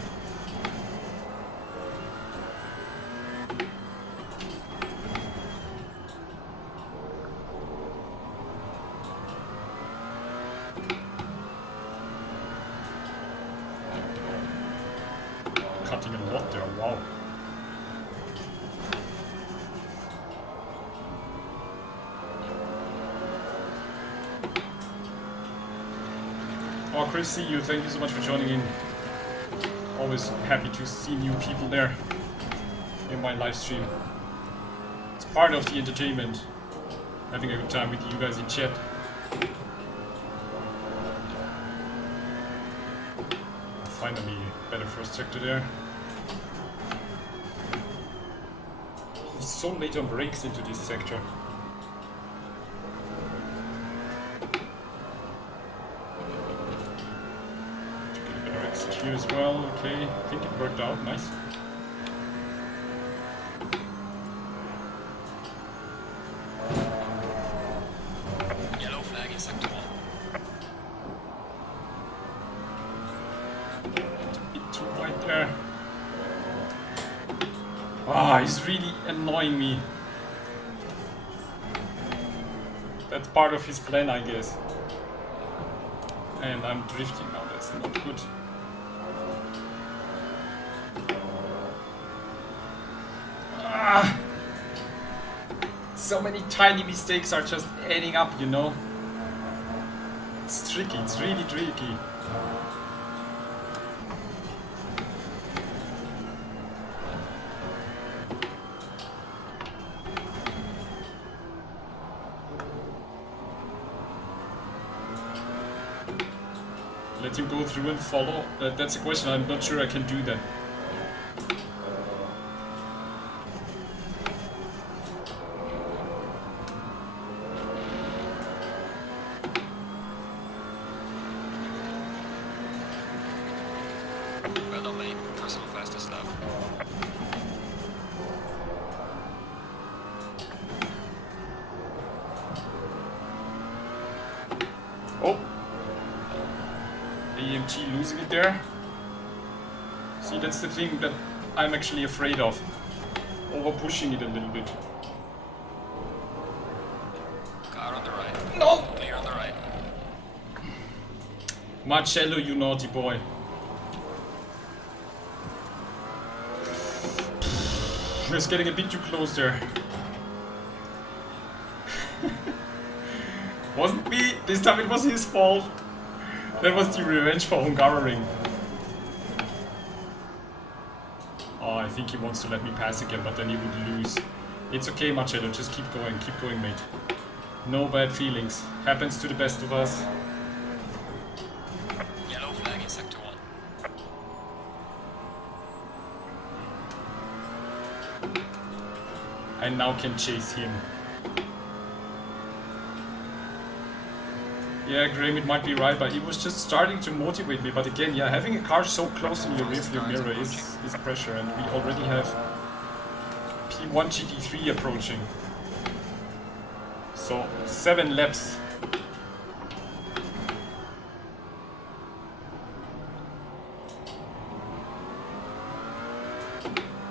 Cutting a lot there, wow. Oh, Chris, see you. Thank you so much for joining in. Always happy to see new people there in my live stream. It's part of the entertainment. Having a good time with you guys in chat. Finally, better first sector there. He's so late on brakes into this sector. Here as well, okay, I think it worked out, nice. Yellow flag in sector 1. It's a bit too wide there. Ah, he's really annoying me. That's part of his plan, I guess. And I'm drifting now, that's not good. So many tiny mistakes are just adding up, you know. It's tricky, it's really tricky. Let him go through and follow. That's a question, I'm not sure I can do that. Losing it there. See, that's the thing that I'm actually afraid of. Over pushing it a little bit. Car on the right. No! Clear on the right. Marcello, you naughty boy. He's getting a bit too close there. Wasn't me. This time it was his fault. That was the revenge for Hungaroring. Oh, I think he wants to let me pass again, but then he would lose. It's okay, Marcello, just keep going, mate. No bad feelings. Happens to the best of us. Yellow flag in sector 1. I now can chase him. Yeah, Graham, it might be right, but it was just starting to motivate me. But again, yeah, having a car so close in your rearview mirror is pressure, and we already have P1 GT3 approaching. So 7 laps.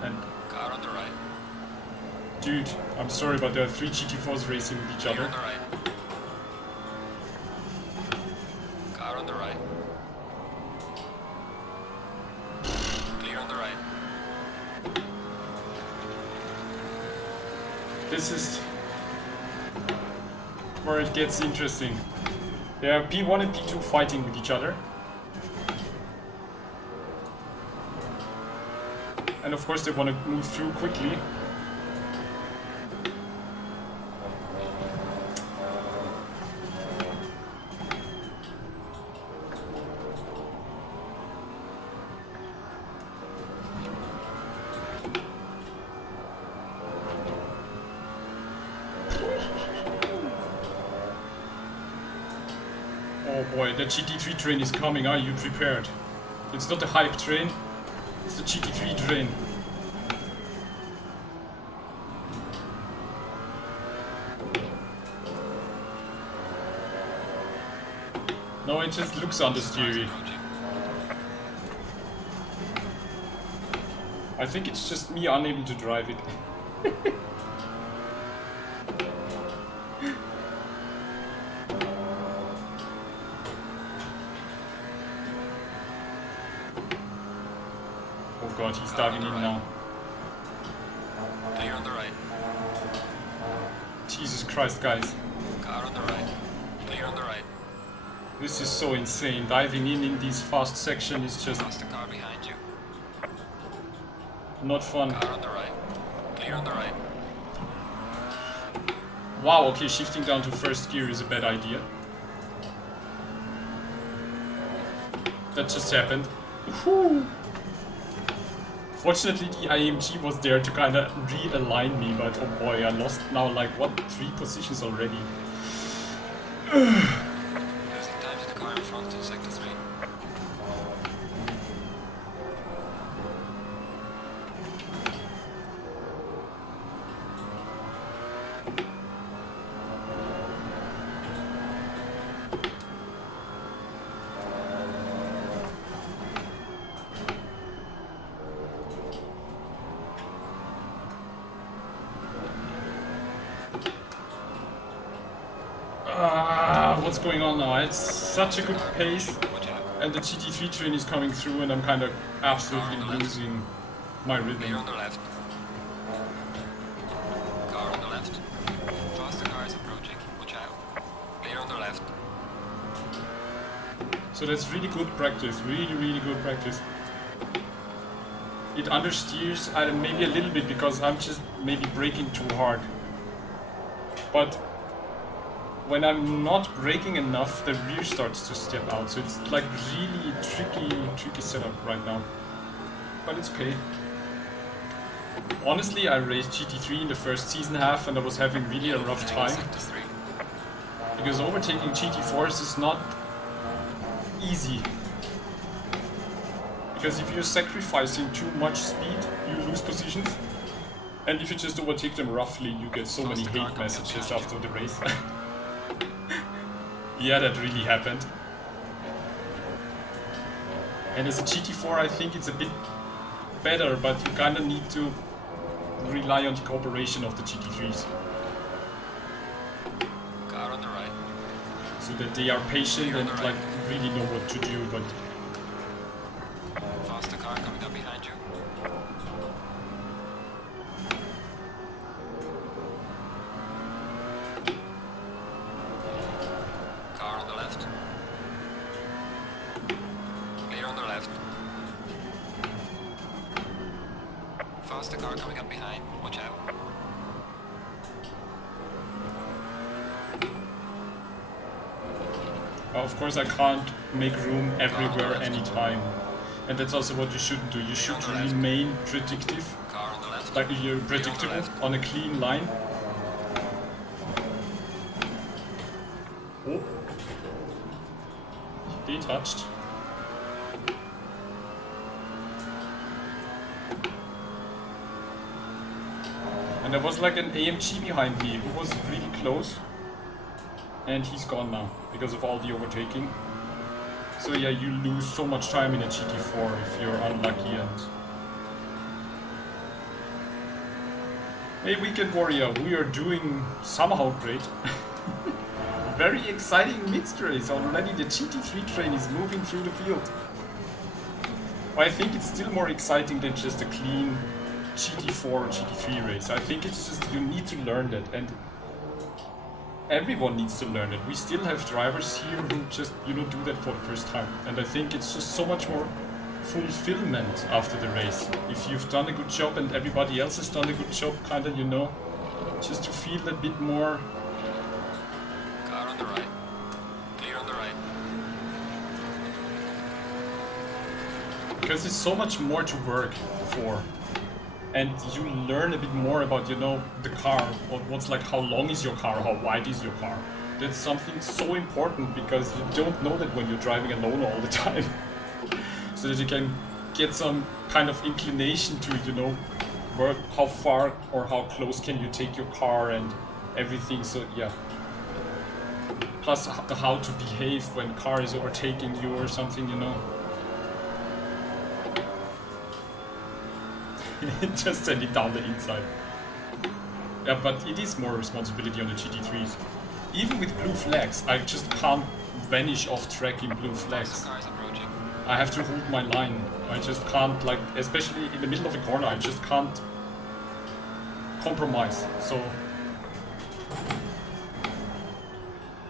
And car on the right. Dude, I'm sorry, but there are 3 GT4s racing with each other. On the right. Car on the right. Clear on the right. This is where it gets interesting. There are P1 and P2 fighting with each other. And of course they want to move through quickly. Oh boy, the GT3 train is coming. Are you prepared? It's not a hype train, it's the GT3 train. No, it just looks understeery. I think it's just me unable to drive it. Oh god, he's diving in now. Clear on the right. Jesus Christ, guys. Car on the right. Clear on the right. This is so insane. Diving in these fast sections is just Past the car behind you. not fun. Car on the right. Clear on the right. Wow, okay, shifting down to first gear is a bad idea. That just happened. Whew. Fortunately, the IMG was there to kind of realign me, but oh boy, I lost now like, what, 3 positions already. Losing time to the car in front in sector 3. What's going on now? It's such a good pace, Watch out. and the GT3 train is coming through, and I'm kind of absolutely losing my Clear rhythm. on the left. Car on the left. Faster car is approaching. Watch out. Clear on the left. So that's really good practice, really good practice. It understeers maybe a little bit because I'm just maybe braking too hard. But when I'm not braking enough, the rear starts to step out. So it's like really tricky setup right now. But it's okay. Honestly, I raced GT3 in the first season half and I was having really a rough time. Sector 3. Because overtaking GT4s is not easy. Because if you're sacrificing too much speed, you lose positions. And if you just overtake them roughly, you get so many hate messages after the race. Yeah, that really happened. And as a GT4, I think it's a bit better, but you kind of need to rely on the cooperation of the GT3s. Car on the right. So that they are patient and like really know what to do, but Faster car coming up behind you. Car on the left. Clear on the left. Faster car coming up behind. Watch out. of course I can't make room everywhere anytime. And that's also what you shouldn't do. You should remain predictive, Car on the left. like you're predictable on a clean line. Oh, they touched. And there was like an AMG behind me who was really close. And he's gone now because of all the overtaking. So yeah, you lose so much time in a GT4 if you're unlucky. And hey, Weekend Warrior, we are doing somehow great. Very exciting mixed race already. The GT3 train is moving through the field. But I think it's still more exciting than just a clean GT4 or GT3 race. I think it's just you need to learn that, and everyone needs to learn it. We still have drivers here who just, do that for the first time. And I think it's just so much more fulfillment after the race. If you've done a good job and everybody else has done a good job, just to feel a bit more. Car on the right. Clear on the right. Because there's so much more to work for. And you learn a bit more about, the car, what's like, how long is your car, how wide is your car. That's something so important because you don't know that when you're driving alone all the time. So that you can get some kind of inclination to, where, how far or how close can you take your car and everything. So yeah. Plus how to behave when car is overtaking you or something, you know. Just send it down the inside. Yeah, but it is more responsibility on the GT3s. Even with blue flags, I just can't vanish off track in blue flags. I have to hold my line. I just can't, like, especially in the middle of a corner, I just can't compromise. So,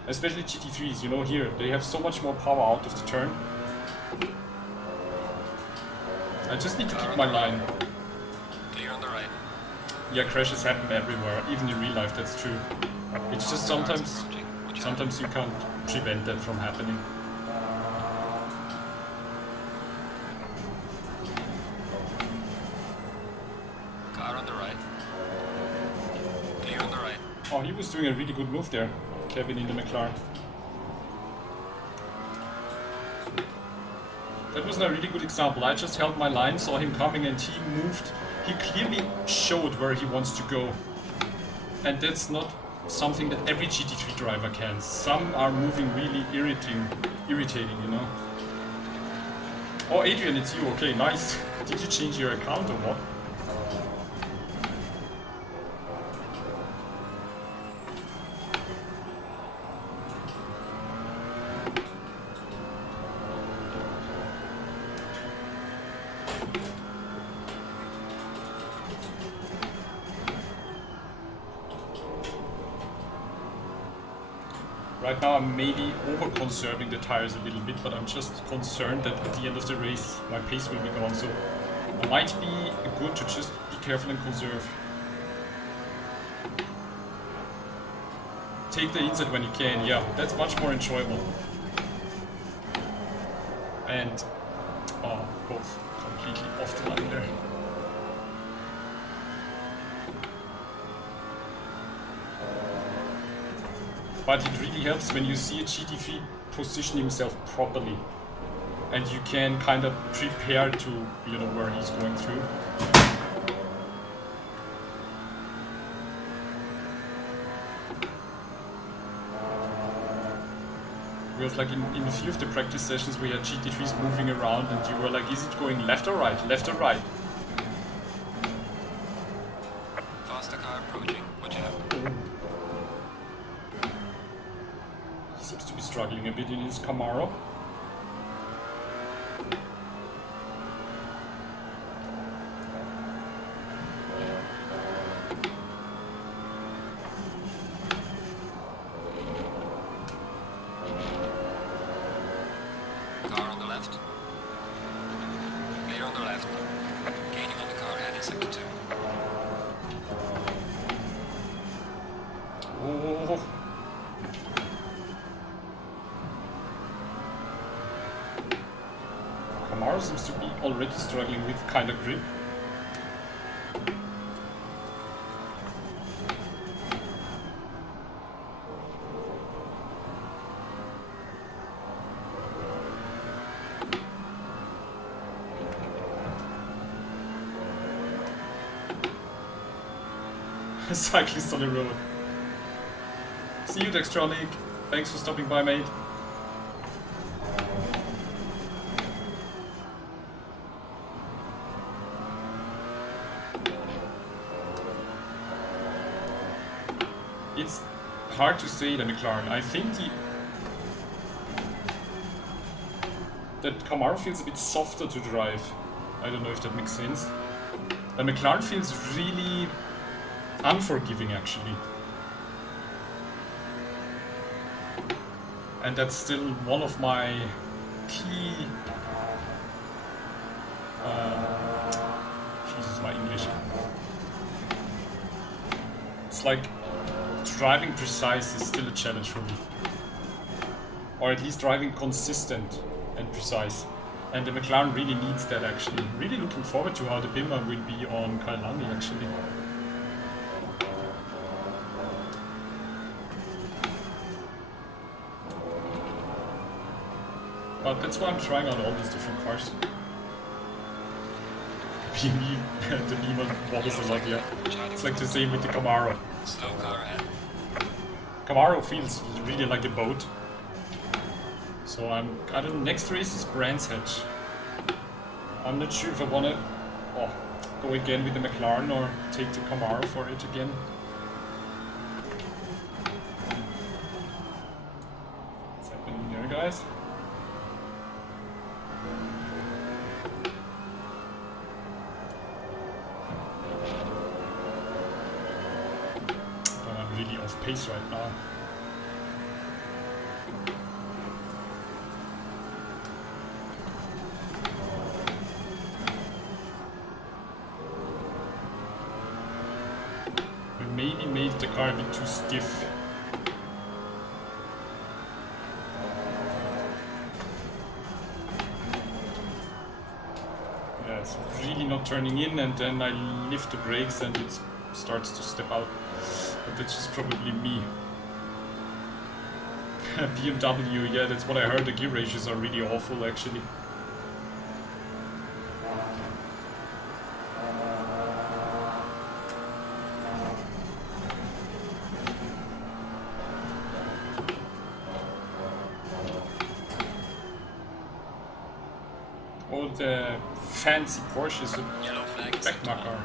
especially GT3s, you know, here, they have so much more power out of the turn. I just need to keep my line. Clear on the right. Yeah, crashes happen everywhere, even in real life, that's true. It's just sometimes you can't prevent that from happening. Car on the right. Clear on the right. Oh, he was doing a really good move there, Kevin in the McLaren. That was a really good example. I just held my line, saw him coming, and he moved. He clearly showed where he wants to go. And that's not something that every GT3 driver can. Some are moving really irritating, you know. Oh, Adrian, it's you. Okay, nice. Did you change your account or what? Right now I'm maybe over-conserving the tires a little bit, but I'm just concerned that at the end of the race my pace will be gone, so it might be good to just be careful and conserve. Take the inside when you can, yeah, that's much more enjoyable. And, oh, both completely off the line there. But it really helps when you see a GT3 position himself properly, and you can kind of prepare to, you know, where he's going through. Because like in a few of the practice sessions we had GT3s moving around and you were like, is it going left or right, left or right? Faster car approaching, watch out. Seems to be struggling a bit in his Camaro. Car on the left. Clear on the left. Gaining on the car ahead in sector 2. Oh. Camaro seems to be already struggling with kind of grip. Cyclist on the road. See you, Dextronic. Thanks for stopping by, mate. It's hard to say the McLaren. I think that Camaro feels a bit softer to drive. I don't know if that makes sense. The McLaren feels really unforgiving, actually. And that's still one of my key... Jesus, my English. It's like driving precise is still a challenge for me. Or at least driving consistent and precise. And the McLaren really needs that, actually. Really looking forward to how the Bimmer will be on Kailani, actually. But that's why I'm trying on all these different cars. The Beamer wobbles a lot, yeah. It's like the same with the Camaro. Slow car ahead. Camaro feels really like a boat. So I don't know, next race is Brands Hatch. I'm not sure if I wanna go again with the McLaren or take the Camaro for it again. What's happening here, guys? But I'm really off pace right now. Maybe made the car a bit too stiff. Yeah, it's really not turning in, and then I lift the brakes and it starts to step out. But that's just probably me. BMW, yeah, that's what I heard. The gear ratios are really awful, actually. Oh, the fancy Porsches, the Yellow flag is back marker.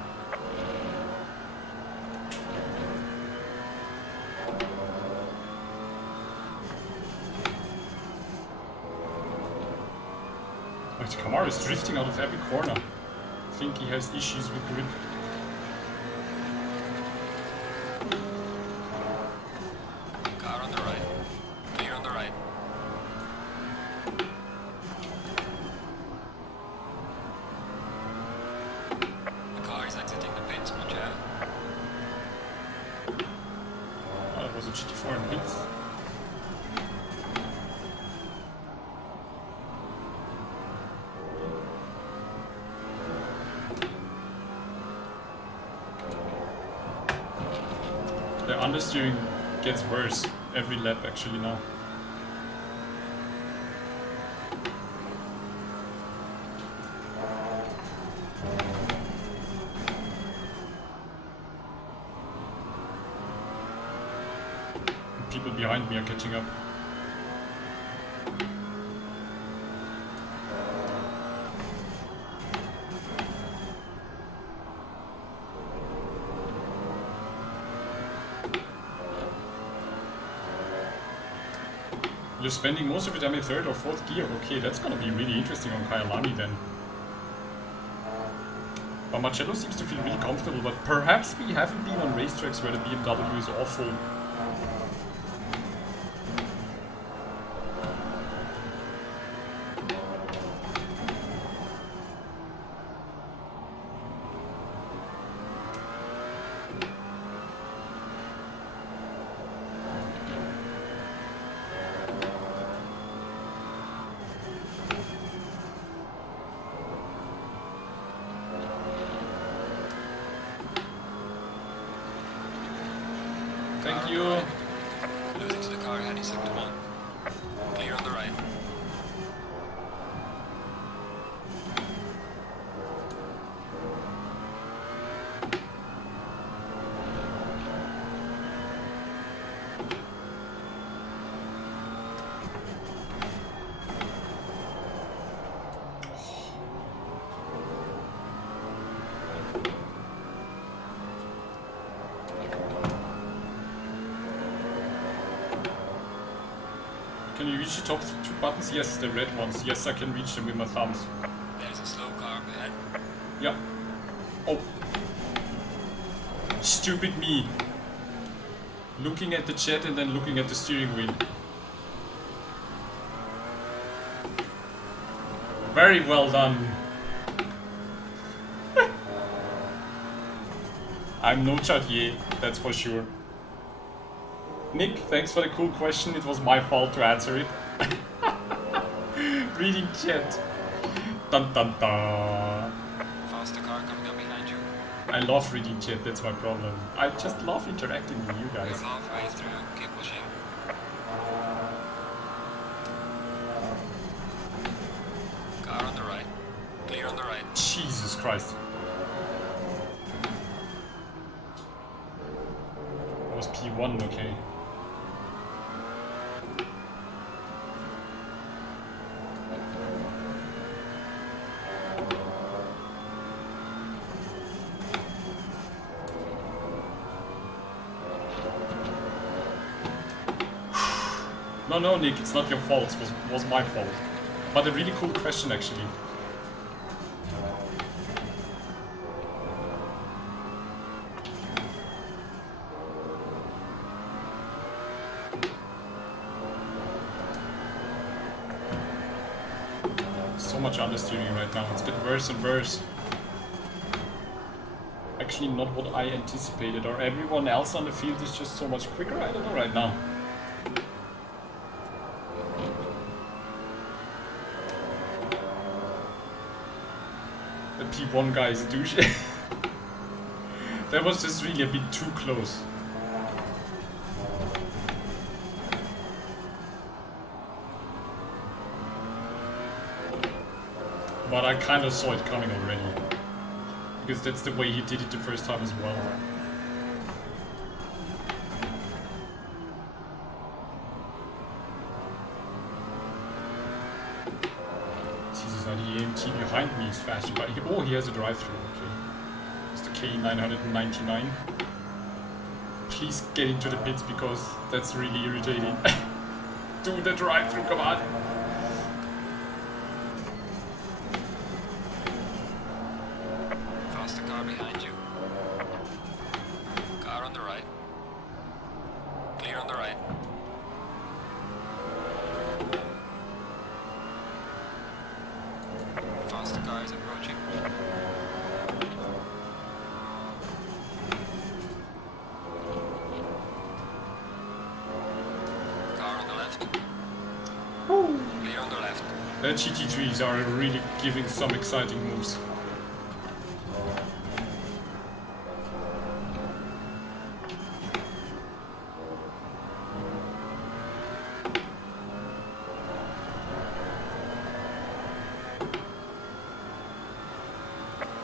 But the Camaro is drifting out of every corner. I think he has issues with grip. Car on the right. Clear on the right. The car is exiting the pits, but yeah. Oh, that was a GT4 in pits. The understeering gets worse every lap actually now. People behind me are catching up. You're spending most of your time in third or fourth gear. Okay, that's gonna be really interesting on Kyalami then. But Marcello seems to feel really comfortable, but perhaps we haven't been on racetracks where the BMW is awful. Thank you. Losing to the car heading sector 1. Clear on the right. Can you reach the top two buttons? Yes, the red ones. Yes, I can reach them with my thumbs. There's a slow car up ahead. Yeah. Oh. Stupid me. Looking at the chat and then looking at the steering wheel. Very well done. I'm no Chadier, that's for sure. Nick, thanks for the cool question. It was my fault to answer it. Reading chat. Dun dun dun. Faster car coming up behind you. I love reading chat, that's my problem. I just love interacting with you We're guys. halfway through. Keep pushing. Car on the right. Clear on the right. Jesus Christ. That was P1, okay. No, Nick, it's not your fault. It was my fault. But a really cool question, actually. So much understeering right now. It's getting worse and worse. Actually, not what I anticipated. Or everyone else on the field is just so much quicker? I don't know right now. The P1 guy is a douche. That was just really a bit too close. But I kind of saw it coming already. Because that's the way he did it the first time as well. Jesus, now the AMT behind me is faster. But oh, he has a drive-through. Okay. It's the K999. Please get into the pits because that's really irritating. Do the drive-through, come on! Faster car behind you. Car on the right. Clear on the right. Faster car is approaching. Car on the left. Clear on the left. The GT3s are really giving some exciting moves.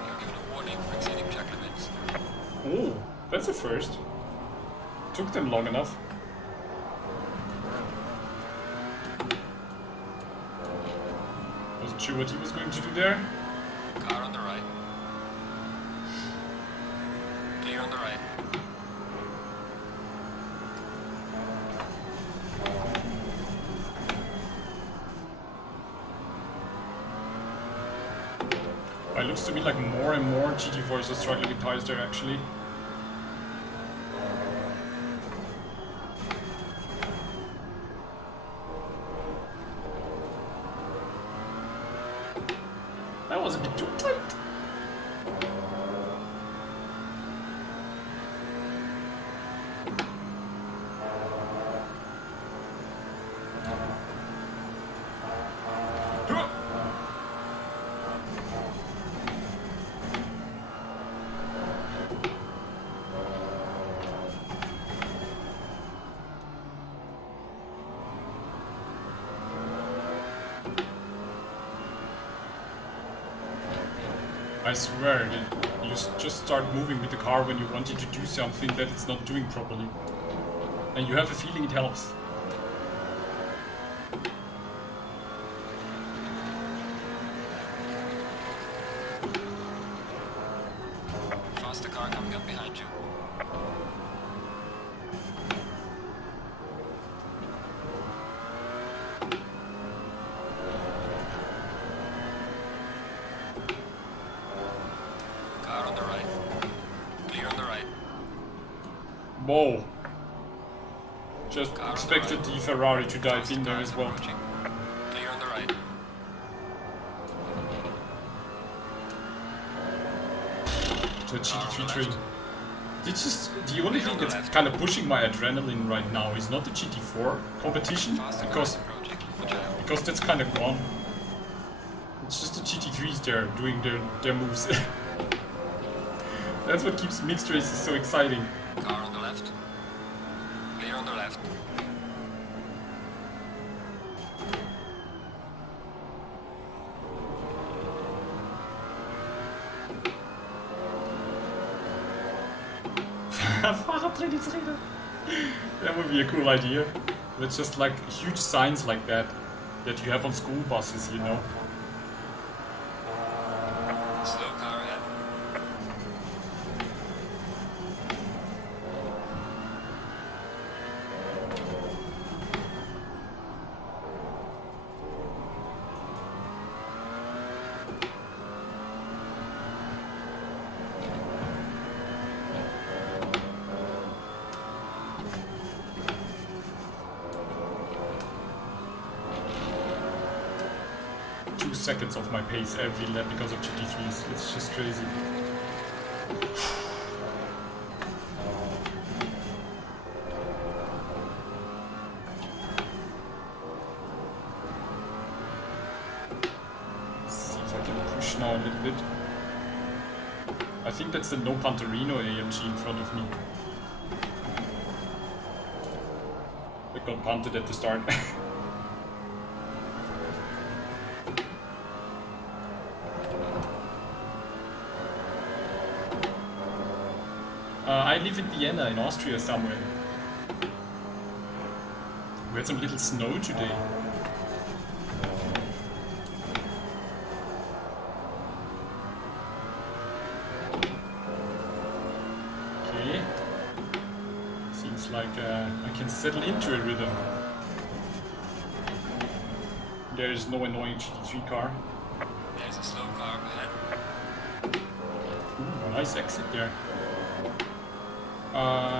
You're given a warning for exceeding track limits. Oh, that's a first. Took them long enough. Wasn't sure what he was going to do there. Car on the right. Clear on the right. It looks to me like more and more GT4s are struggling with tires there actually. That was a bit too tight. I swear that you just start moving with the car when you want it to do something that it's not doing properly. And you have a feeling it helps. Faster car coming up behind you. Car on the right. Clear on the right. Whoa. Just Car on the expected right. the Ferrari to dive Faster in there car as is well. approaching. Clear on the right. To a Car on the GT3 train. left. It's just the only Clear thing on the that's left. kind of pushing my adrenaline right now is not the GT4 competition Faster car because is approaching. Watch out. because that's kind of gone. It's just the GT3s there doing their moves. That's what keeps mixed races so exciting. Car on the left. Clear on the left. Fahrradtrainingsräder. That would be a cool idea. With just like huge signs like that you have on school buses, you know. Slow car ahead. seconds off my pace every lap because of GT3s. It's just crazy. Let's see if I can push now a little bit. I think that's the No Panterino AMG in front of me. It got punted at the start. I live in Vienna, in Austria somewhere. We had some little snow today. Okay. Seems like I can settle into a rhythm. There is no annoying GT3 car. There's a slow car up ahead. Ooh, a nice exit there.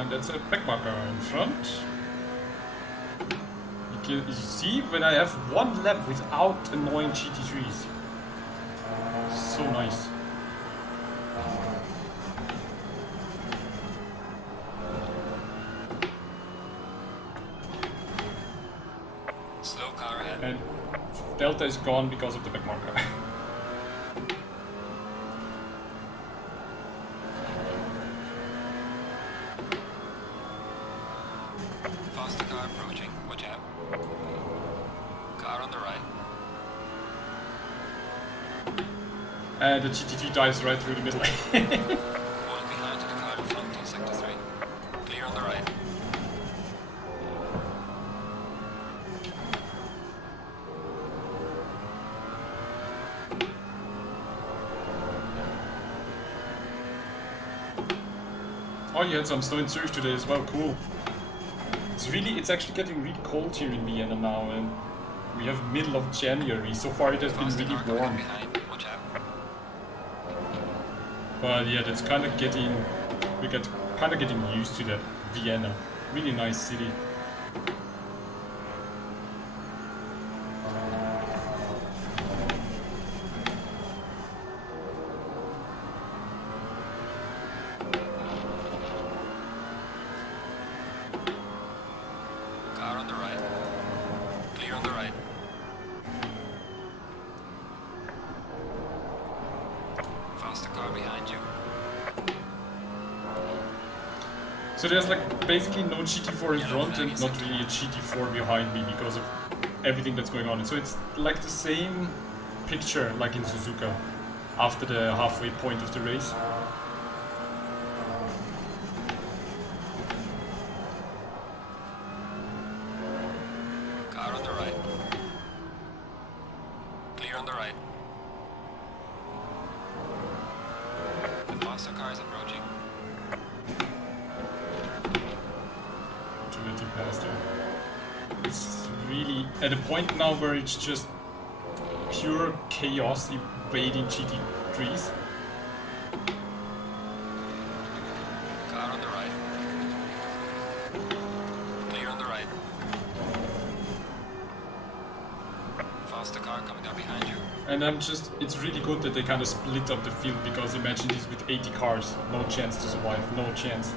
That's a backmarker in front. You see, when I have one lap without annoying GT3s. So nice. Slow car ahead. And Delta is gone because of the backmarker. Faster car approaching. Watch out. Car on the right. And the GT3 dives right through the middle. Falling behind to the car in front on sector 3. Clear on the right. Oh, you had some snow in Zurich today as well, cool. It's actually getting really cold here in Vienna now, and we have middle of January. So far it has been Faster really car coming warm. behind. Watch out. But yeah, that's kind of getting, we get kind of getting used to that. Vienna, really nice city. Car on the right. Clear on the right. Faster car behind you. So there's like basically no GT4 in front and not really a GT4 behind me because of everything that's going on. And so it's like the same picture like in Suzuka after the halfway point of the race. Car on the right. Clear on the right. The faster car is approaching. To let him pass there. It's really at a point now where it's just pure chaos evading GT3s. Car on the right. Clear on the right. Faster car coming up behind you. And it's really good that they kind of split up the field, because imagine this with 80 cars, no chance to survive, no chance.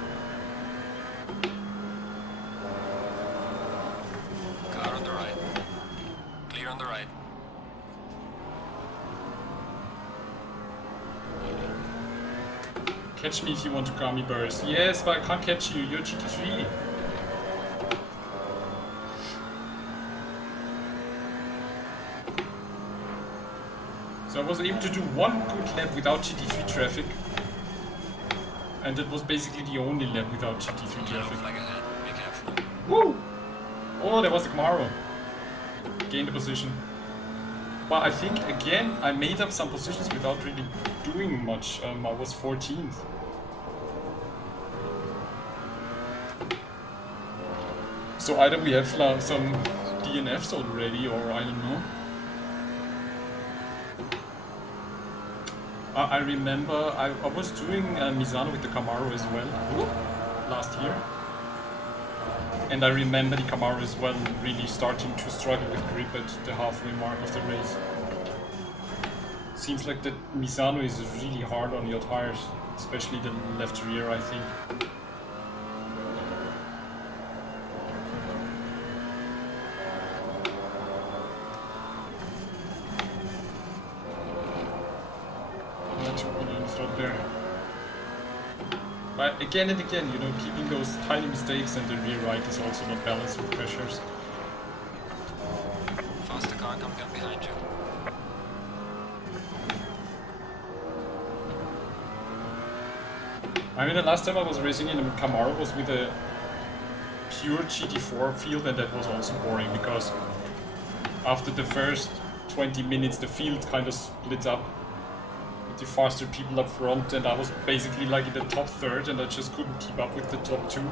Car on the right. Clear on the right. Catch me if you want to car me, Burst. Yes, but I can't catch you, you're GT3. So I was able to do one good lap without GT3 traffic. And that was basically the only lap without GT3 Yellow traffic. flag ahead. Be careful. Woo! Oh, there was the Camaro. Gained the position. But I think, again, I made up some positions without really doing much. I was 14th. So either we have some DNFs already, or I don't know. I remember I was doing Misano with the Camaro as well last year. And I remember the Camaro as well really starting to struggle with grip at the halfway mark of the race. seems like that Misano is really hard on your tires, especially the left rear, I think. There. But again and again, you know, keeping those tiny mistakes and the rear right is also not balanced with pressures. Faster car coming up behind you. I mean, the last time I was racing in a Camaro was with a pure GT4 field, and that was also boring because after the first 20 minutes the field kind of split up. The faster people up front, and I was basically like in the top third, and I just couldn't keep up with the top two.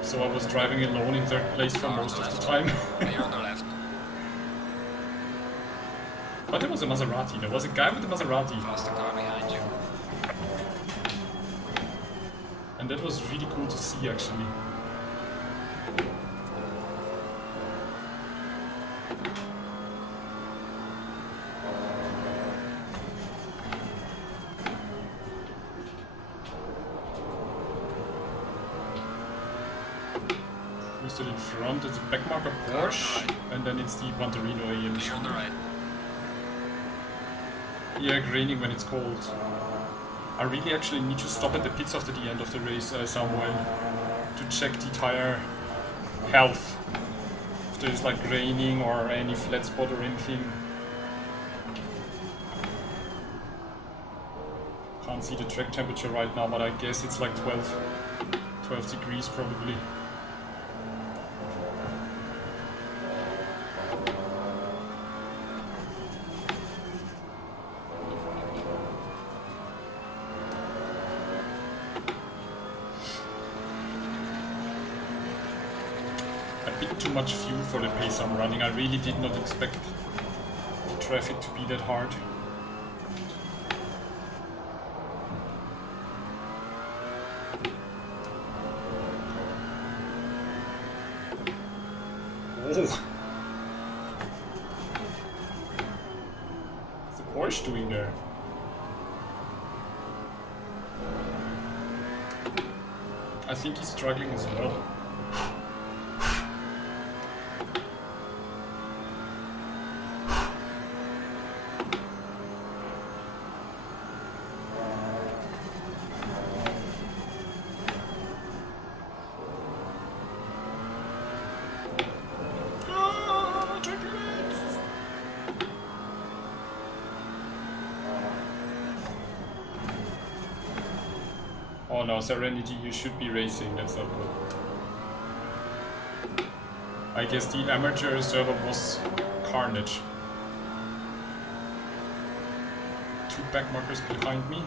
So I was driving alone in third place for most of the time. You're on the left. But there was a Maserati. There was a guy with a Maserati. Faster car behind you. And that was really cool to see, actually. Still in front, it's a backmarker Porsche, and then it's the Panterino AMG. On the right. Yeah, graining when it's cold. I really actually need to stop at the pits after the end of the race somewhere to check the tire health. If there's like graining or any flat spot or anything. Can't see the track temperature right now, but I guess it's like 12 degrees probably. Too much fuel for the pace I'm running. I really did not expect the traffic to be that hard. Oh! What's the Porsche doing there? I think he's struggling as well. Oh no, Serenity, you should be racing, that's not good. I guess the amateur server was carnage. 2 backmarkers behind me.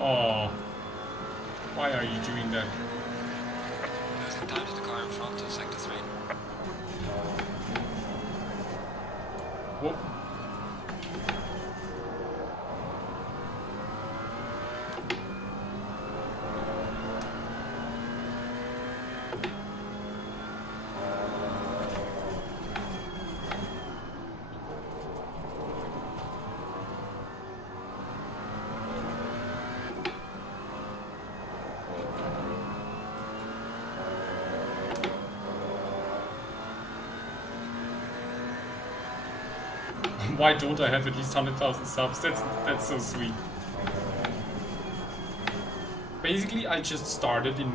Oh, why are you doing that? Losing time to the car in front in sector 3. Whoop. Why don't I have at least 100,000 subs? That's so sweet. Basically, I just started in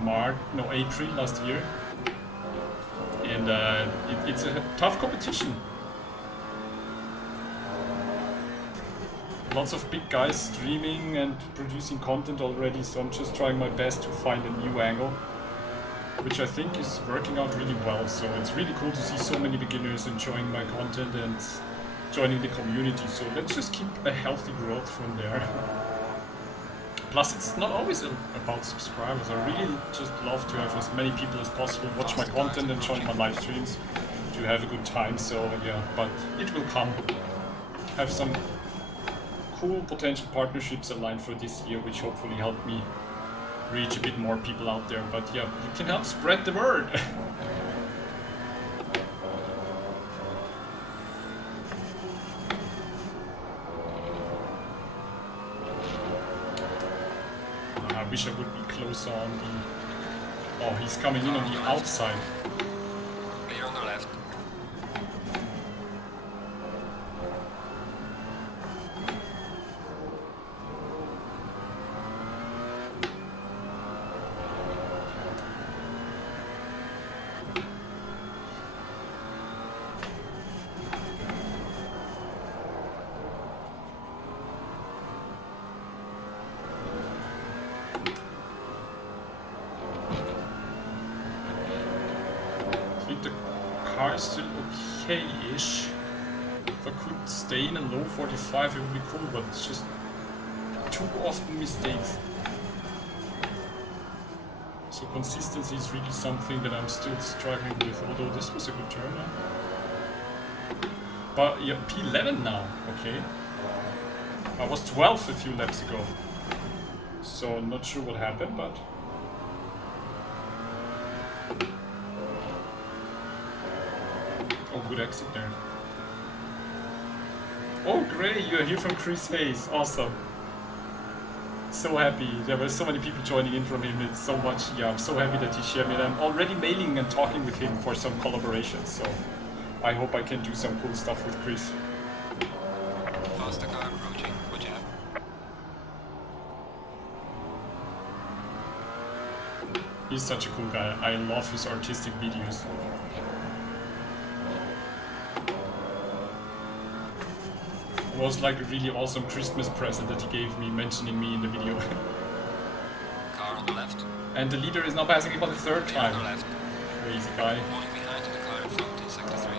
April last year, and it's a tough competition. Lots of big guys streaming and producing content already, so I'm just trying my best to find a new angle. which I think is working out really well. So it's really cool to see so many beginners enjoying my content and joining the community. So let's just keep a healthy growth from there. Plus, it's not always about subscribers. I really just love to have as many people as possible watch my content and join my live streams to have a good time. So yeah, but it will come. Have some cool potential partnerships aligned for this year, which hopefully help me reach a bit more people out there. But yeah, you can help spread the word. I wish I would be closer on the... Oh, he's coming in on the outside. Clear on the left. Car is still okay-ish. If I could stay in a low 45 it would be cool, but it's just too often mistakes. So consistency is really something that I'm still struggling with, although this was a good turn. But yeah, P11 now, okay. I was 12th a few laps ago. So I'm not sure what happened, but... Oh, good exit there. Oh, great, you're here from Chris Hayes. Awesome. So happy. There were so many people joining in from him. It's so much. Yeah, I'm so happy that he shared me. And I'm already mailing and talking with him for some collaborations. So I hope I can do some cool stuff with Chris. Faster car approaching. Good job. He's such a cool guy. I love his artistic videos. It was like a really awesome Christmas present that he gave me, mentioning me in the video. Car on the left. And the leader is now passing me for the third time. On the left. Crazy guy. Falling behind the car in front in sector 3.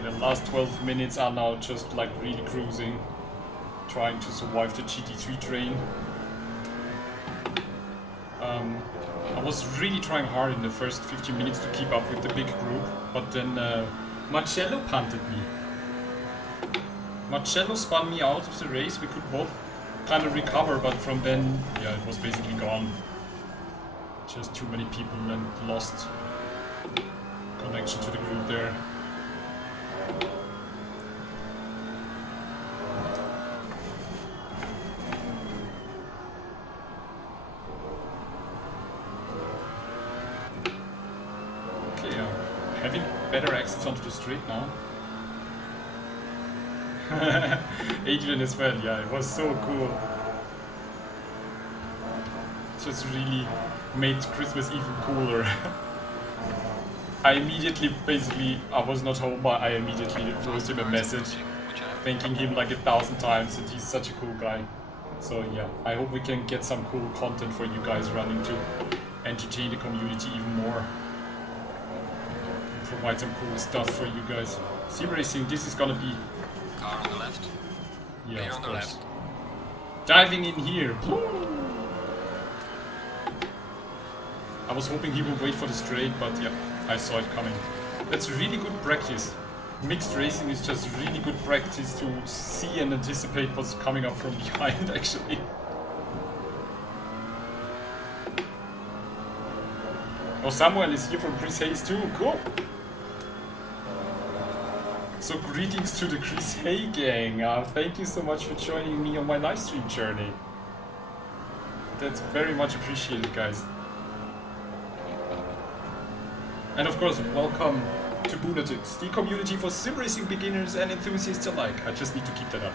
The last 12 minutes are now just like really cruising, trying to survive the GT3 train. I was really trying hard in the first 15 minutes to keep up with the big group, but then Marcello punted me. Marcello spun me out of the race. We could both kind of recover, but from then, yeah, it was basically gone. Just too many people and lost connection to the group there. Having better exits onto the straight now. Adrian as well, yeah, it was so cool. Just really made Christmas even cooler. I immediately, basically, I was not home, but I immediately wrote him a message, thanking him like 1,000 times, and he's such a cool guy. So yeah, I hope we can get some cool content for you guys running to entertain the community even more. Provide some cool stuff for you guys. Simracing, this is gonna be... Car on the left. Yeah, Clear of on the course. left. Diving in here. I was hoping he would wait for the straight, but yeah, I saw it coming. That's really good practice. Mixed racing is just really good practice to see and anticipate what's coming up from behind, actually. Oh, Samuel is here from Chris Hayes too. Cool. So greetings to the Chris Hay gang. Thank you so much for joining me on my live stream journey. That's very much appreciated, guys. And of course, welcome to Boonatix, the community for sim racing beginners and enthusiasts alike. I just need to keep that up.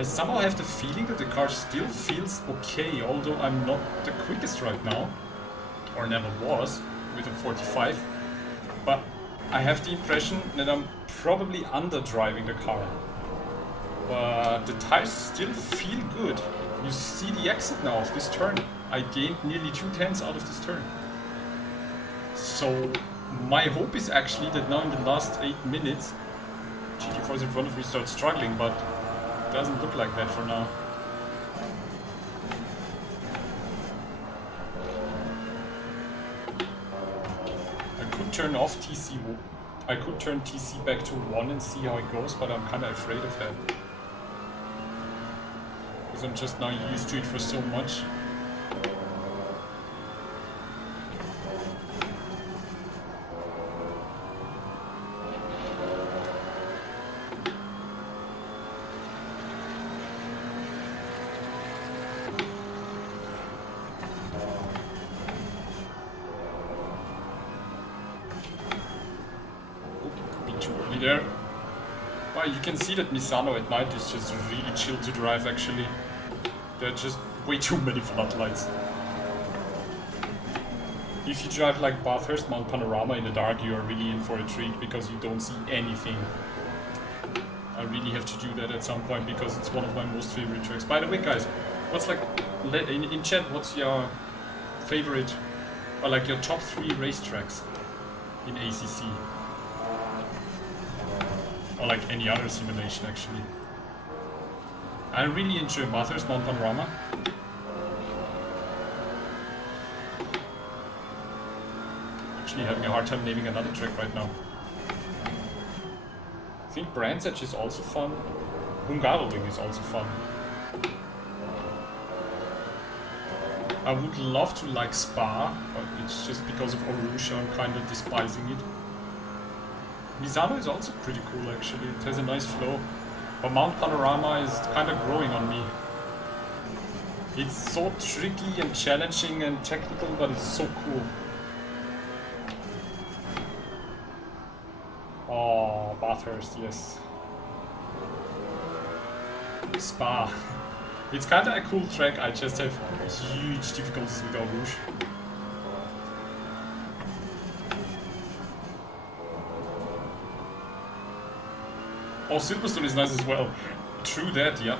I somehow have the feeling that the car still feels okay, although I'm not the quickest right now, or never was, with a 45, but I have the impression that I'm probably underdriving the car. But the tires still feel good. You see the exit now of this turn. I gained nearly 2/10 out of this turn. So my hope is actually that now in the last 8 minutes, GT4s in front of me start struggling, but it doesn't look like that for now. I could turn off TC. I could turn TC back to 1 and see how it goes, but I'm kind of afraid of that. Because I'm just now used to it for so much. There. Well, you can see that Misano at night is just really chill to drive actually. There are just way too many floodlights. If you drive like Bathurst Mount Panorama in the dark, you are really in for a treat because you don't see anything. I really have to do that at some point because it's one of my most favorite tracks. By the way guys, what's like, in chat, what's your favorite, or like your top 3 racetracks in ACC? Or like any other simulation actually. I really enjoy Bathurst Mount Panorama. Actually having a hard time naming another track right now. I think Brands Hatch is also fun. Hungaroring is also fun. I would love to like Spa, but it's just because of Eau Rouge I'm kind of despising it. Misano is also pretty cool actually, it has a nice flow. But Mount Panorama is kind of growing on me. It's so tricky and challenging and technical, but it's so cool. Oh, Bathurst, yes. Spa. It's kind of a cool track, I just have huge difficulties with Eau Rouge. Oh, Silverstone is nice as well. True that, yeah.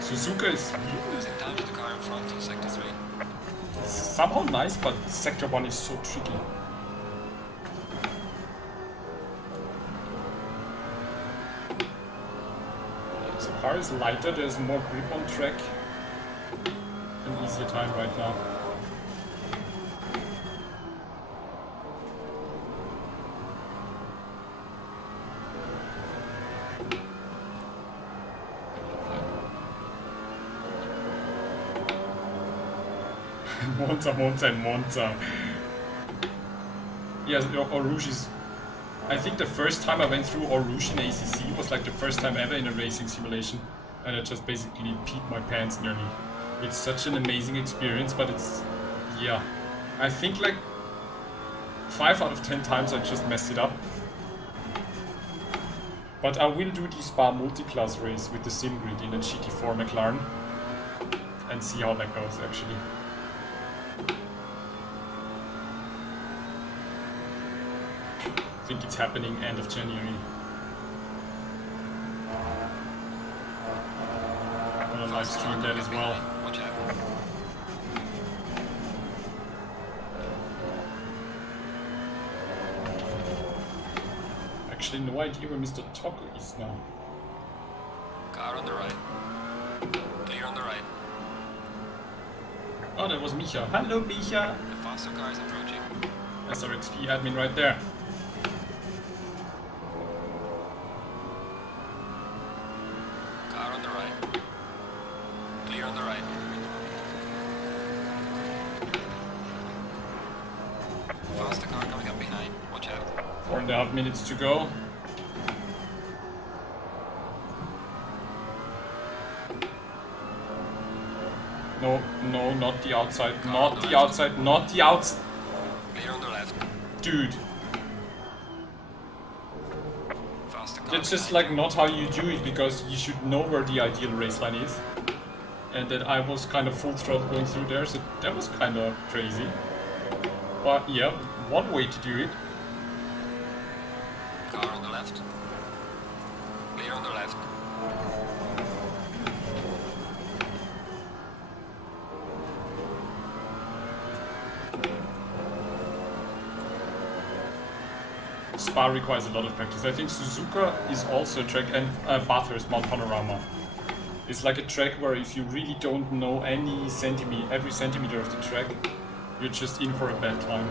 Suzuka is Losing time to the car in front in sector 3. somehow nice, but sector 1 is so tricky. So car is lighter, there's more grip on track. An easier time right now. Monza. Yes, Eau Rouge is... I think the first time I went through Eau Rouge in ACC was like the first time ever in a racing simulation. And I just basically peed my pants nearly. It's such an amazing experience, but it's... yeah. I think like 5 out of 10 times I just messed it up. But I will do the Spa multi-class race with the sim grid in a GT4 McLaren. And see how that goes actually. I think it's happening end of January. I'm gonna live stream that as well. Watch out. Actually, no idea where Mr. Taco is now. Car on the right. Clear on the right. Oh, that was Micha. Hello, Micha! The faster car is approaching. SRXP admin right there. Car on the right. Clear on the right. Faster car coming up behind. Watch out. 4.5 minutes to go. No, no, not the outside. Not the outside. Not the outside. Clear on the left. Dude. Faster That's just like not how you do it, because you should know where the ideal race line is. And then I was kind of full throttle going through there, so that was kind of crazy. But yeah, one way to do it. Car on the left. Clear on the left. Spa requires a lot of practice. I think Suzuka is also a track, and Bathurst, Mount Panorama. It's like a track where if you really don't know every centimeter of the track, you're just in for a bad time.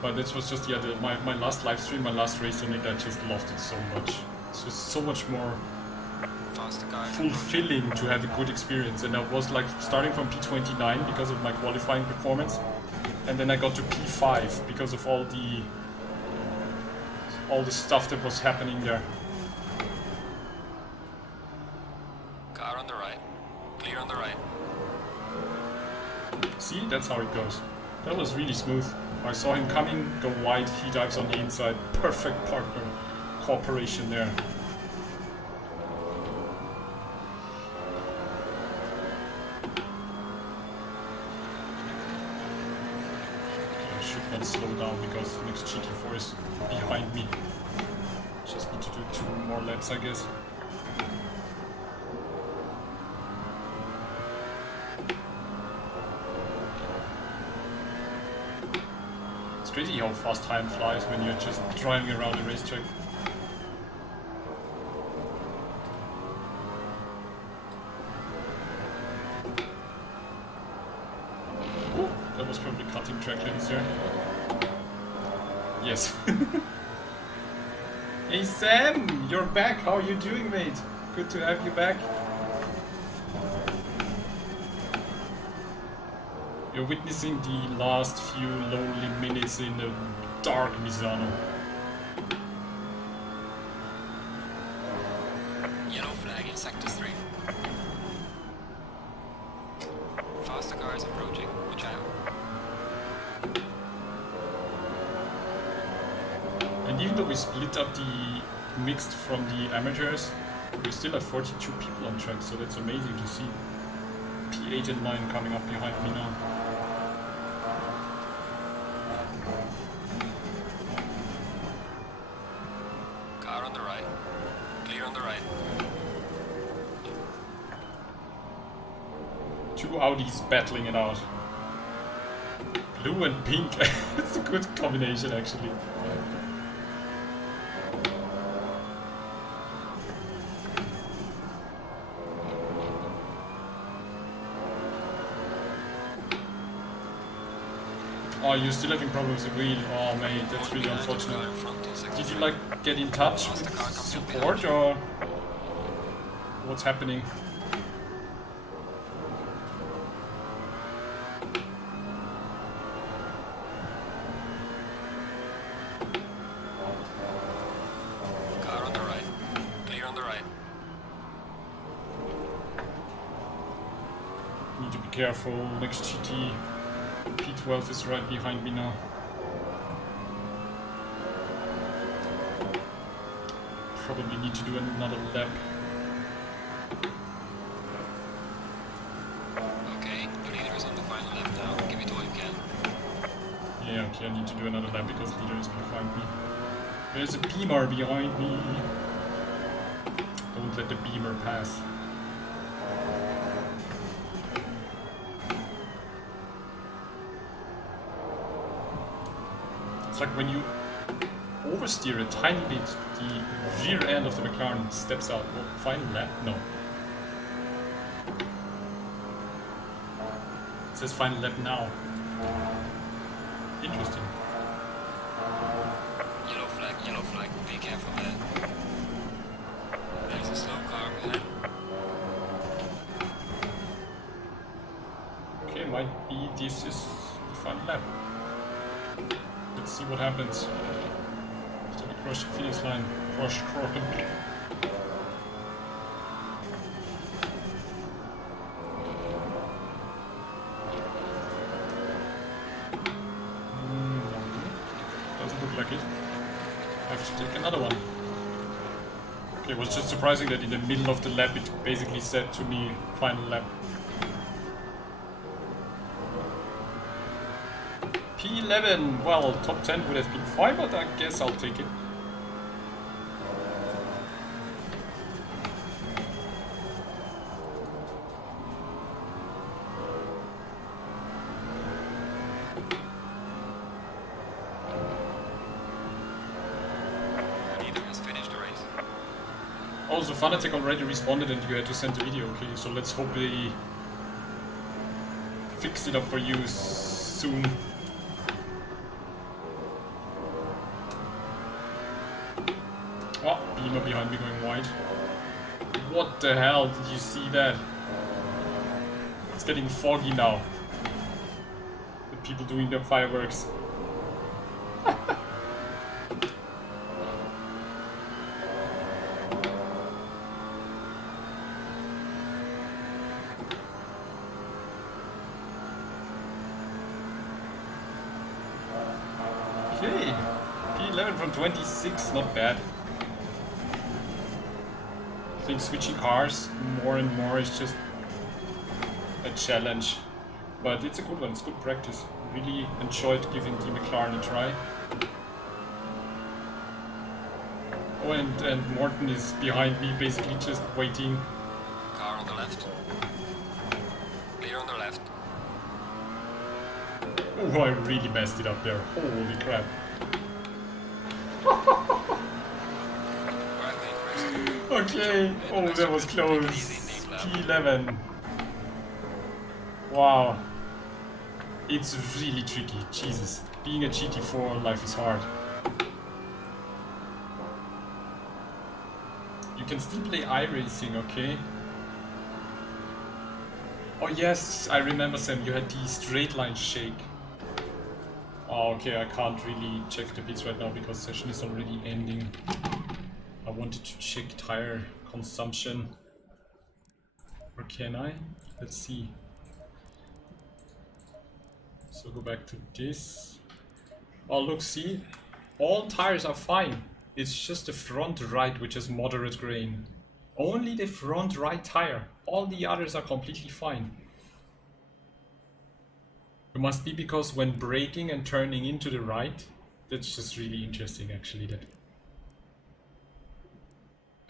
But this was just my last live stream, my last race on it. I just loved it so much. It's just so much more fulfilling to have a good experience. And I was like starting from P29 because of my qualifying performance, and then I got to P5 because of all the stuff that was happening there. Car on the right. Clear on the right. See, that's how it goes. That was really smooth. I saw him coming, go wide, he dives on the inside. Perfect partner cooperation there. I should not slow down because the next GT4 is behind me. Just need to do 2 more laps, I guess. It's crazy how fast time flies when you're just driving around a racetrack. Ooh, that was probably cutting track limits there. Yes. Hey Sam, you're back. How are you doing, mate? Good to have you back. You're witnessing the last few lonely minutes in a dark Misano. Yellow flag in sector 3. Faster cars approaching. Watch out. And even though we split up the mixed from the amateurs, we still have 42 people on track, so that's amazing to see. P8 and 9 coming up behind me now. Car on the right. Clear on the right. 2 Audis battling it out. Blue and pink. It's a good combination, actually. Oh, you're still having problems with the wheel. Oh, mate, that's really unfortunate. Did you like get in touch with support, or what's happening? Car on the right. Clear on the right. Need to be careful. Next GT. P12 is right behind me now. Probably need to do another lap. Okay, the leader is on the final lap now. Give it all you can. Yeah, okay, I need to do another lap because leader is behind me. There's a beamer behind me. Don't let the beamer pass. It's like when you oversteer a tiny bit, the rear end of the McLaren steps out. Well, final lap? No. It says final lap now. Interesting. Yellow flag, be careful there. There's a slow car ahead. Okay, might be this is the final lap. Let's see what happens. So we cross the finish line. Cross. Doesn't look like it. I have to take another one. It was just surprising that in the middle of the lap it basically said to me, final lap. P11, well, top 10 would have been fine, but I guess I'll take it. Oh, so Fanatec already responded and you had to send the video. Okay, so let's hope they fix it up for you soon. Oh, Beamer behind me going wide. What the hell, did you see that? It's getting foggy now. The people doing their fireworks. Okay, P11 from 26, not bad. I think switching cars more and more is just a challenge, but it's a good one, it's good practice. Really enjoyed giving the McLaren a try. Oh, and Morton is behind me, basically just waiting. Car on the left. Clear on the left. Oh, I really messed it up there. Holy crap. Okay. Oh, that was close. P11. Wow. It's really tricky. Jesus. Being a GT4, life is hard. You can still play iRacing, okay? Oh yes, I remember, Sam, you had the straight line shake. Oh, okay, I can't really check the bits right now because session is already ending. I wanted to check tire consumption. Or can I? Let's see. So go back to this. Oh look, see? All tires are fine. It's just the front right which has moderate grain. Only the front right tire. All the others are completely fine. It must be because when braking and turning into the right, that's just really interesting actually. That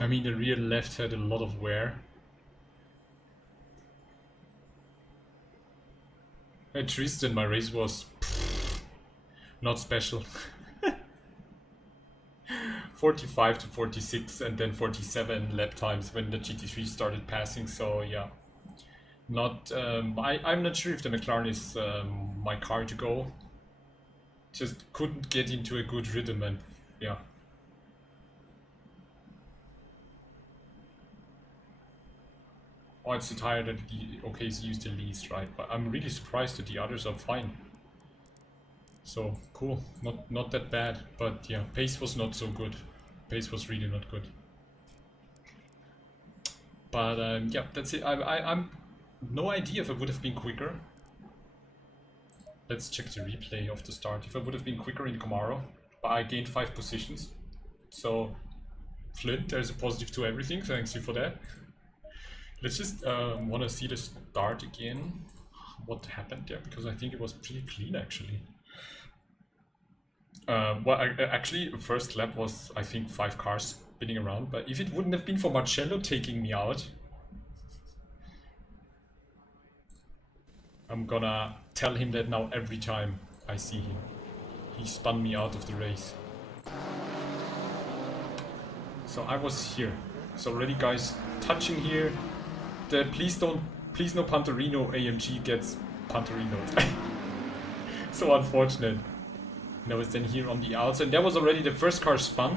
I mean, the rear left had a lot of wear. Hey Tristan, my race was not special. 45 to 46 and then 47 lap times when the GT3 started passing, so yeah. Not, I'm not sure if the McLaren is my car to go. Just couldn't get into a good rhythm and yeah. Oh, it's the tire that OK's used the least, right? But I'm really surprised that the others are fine. So, cool. Not that bad, but yeah, pace was not so good. Pace was really not good. But yeah, that's it. I'm no idea if I would have been quicker. Let's check the replay of the start. If I would have been quicker in Camaro, but I gained 5 positions. So, Flint, there's a positive to everything. Thanks you for that. Let's just want to see the start again. What happened there? Because I think it was pretty clean actually. Well, actually, first lap was, I think, 5 cars spinning around. But if it wouldn't have been for Marcello taking me out, I'm gonna tell him that now every time I see him. He spun me out of the race. So I was here. So already guys touching here. Please no Pantorino AMG gets Pantorino'd. So unfortunate. And I was then here on the outside. And that was already the first car spun.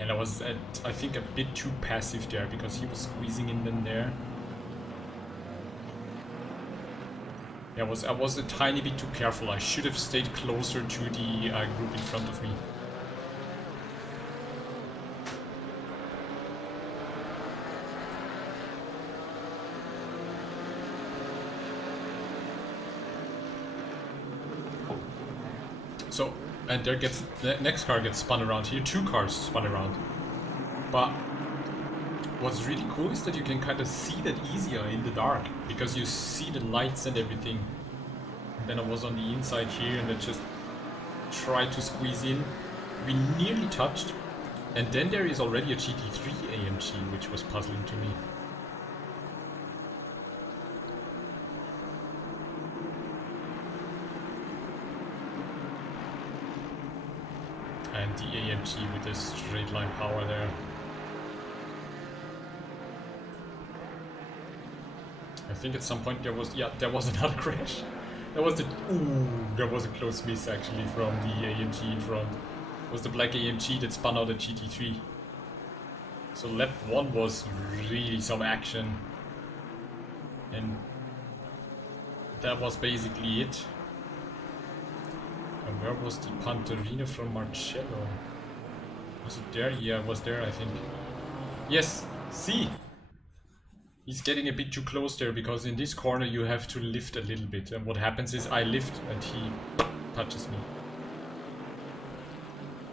And I was at, I think, a bit too passive there because he was squeezing in there. Yeah, I was a tiny bit too careful. I should have stayed closer to the group in front of me. So, and there gets, the next car gets spun around here, 2 cars spun around. But what's really cool is that you can kind of see that easier in the dark, because you see the lights and everything. And then I was on the inside here and I just tried to squeeze in. We nearly touched. And then there is already a GT3 AMG, which was puzzling to me. And the AMG with the straight line power there. I think at some point there was, yeah, there was another crash. There was the, ooh, there was a close miss actually from the AMG in front. It was the black AMG that spun out a GT3. So lap 1 was really some action. And that was basically it. And where was the Pantorino from Marcello? Was it there? Yeah, it was there, I think. Yes, see! He's getting a bit too close there, because in this corner you have to lift a little bit. And what happens is I lift and he touches me.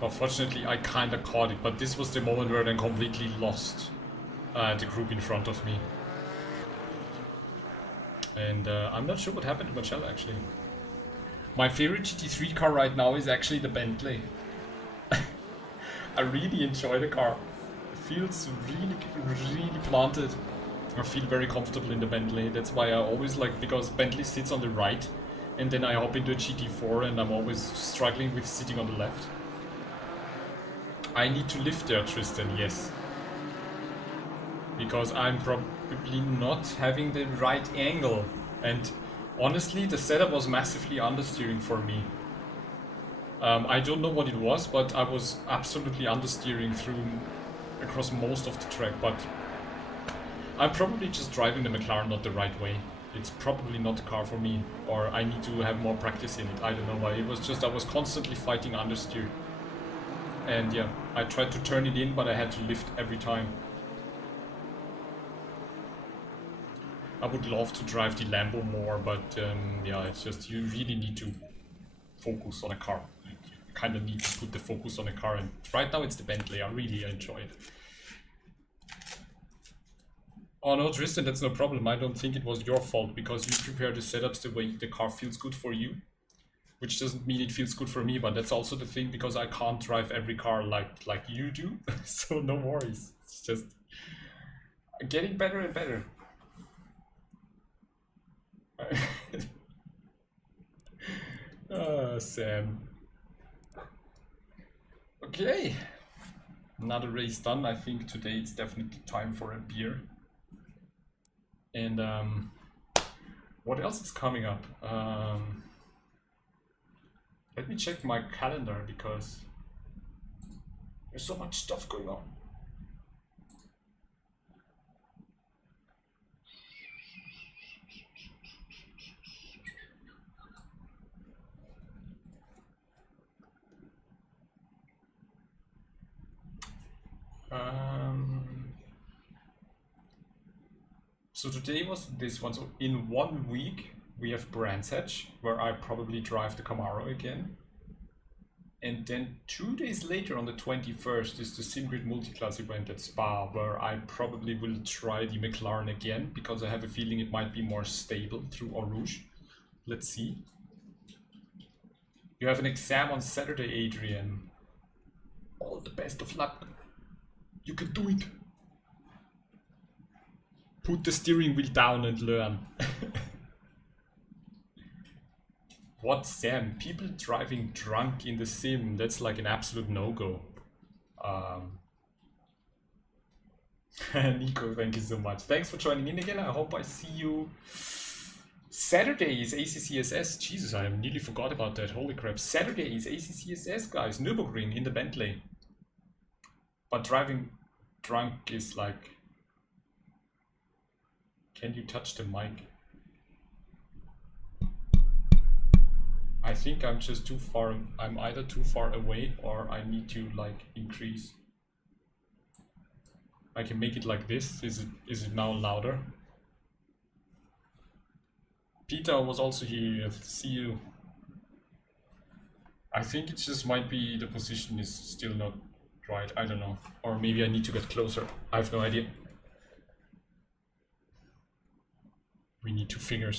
Unfortunately, I kinda caught it, but this was the moment where I completely lost the group in front of me. And I'm not sure what happened to Marcello actually. My favorite GT3 car right now is actually the Bentley. I really enjoy the car. It feels really planted. I feel very comfortable in the Bentley. That's why I always like, because Bentley sits on the right and then I hop into a GT4 and I'm always struggling with sitting on the left. I need to lift there, Tristan, yes. Because I'm probably not having the right angle. And honestly, the setup was massively understeering for me. I don't know what it was, but I was absolutely understeering across most of the track. But I'm probably just driving the McLaren not the right way. It's probably not the car for me, or I need to have more practice in it. I don't know why. It was just I was constantly fighting understeer. And yeah, I tried to turn it in, but I had to lift every time. I would love to drive the Lambo more, but yeah, it's just you really need to focus on a car. You kind of need to put the focus on a car, and right now it's the Bentley. I really enjoy it. Oh no, Tristan, that's no problem. I don't think it was your fault, because you prepare the setups the way the car feels good for you. Which doesn't mean it feels good for me, but that's also the thing, because I can't drive every car like you do. So no worries. It's just getting better and better. Sam. Okay. Another race done. I think today it's definitely time for a beer. And what else is coming up? Let me check my calendar, because there's so much stuff going on. So today was this one. So in 1 week we have Brands Hatch, where I probably drive the Camaro again. And then 2 days later, on the 21st, is the SimGrid Multiclass event at Spa, where I probably will try the McLaren again, because I have a feeling it might be more stable through Eau Rouge. Let's see. You have an exam on Saturday, Adrian. All the best of luck. You can do it. Put the steering wheel down and learn. What, Sam? People driving drunk in the sim, that's like an absolute no-go. Nico, thank you so much. Thanks for joining in again. I hope I see you. Saturday is ACCSS. Jesus, I nearly forgot about that. Holy crap. Saturday is ACCSS, guys. Nürburgring in the Bentley. But driving drunk is like... Can you touch the mic? I think I'm just too far. I'm either too far away, or I need to like increase. I can make it like this. Is it now louder? Peter was also here. See you. I think it just might be the position is still not right. I don't know. Or maybe I need to get closer. I have no idea. We need to figure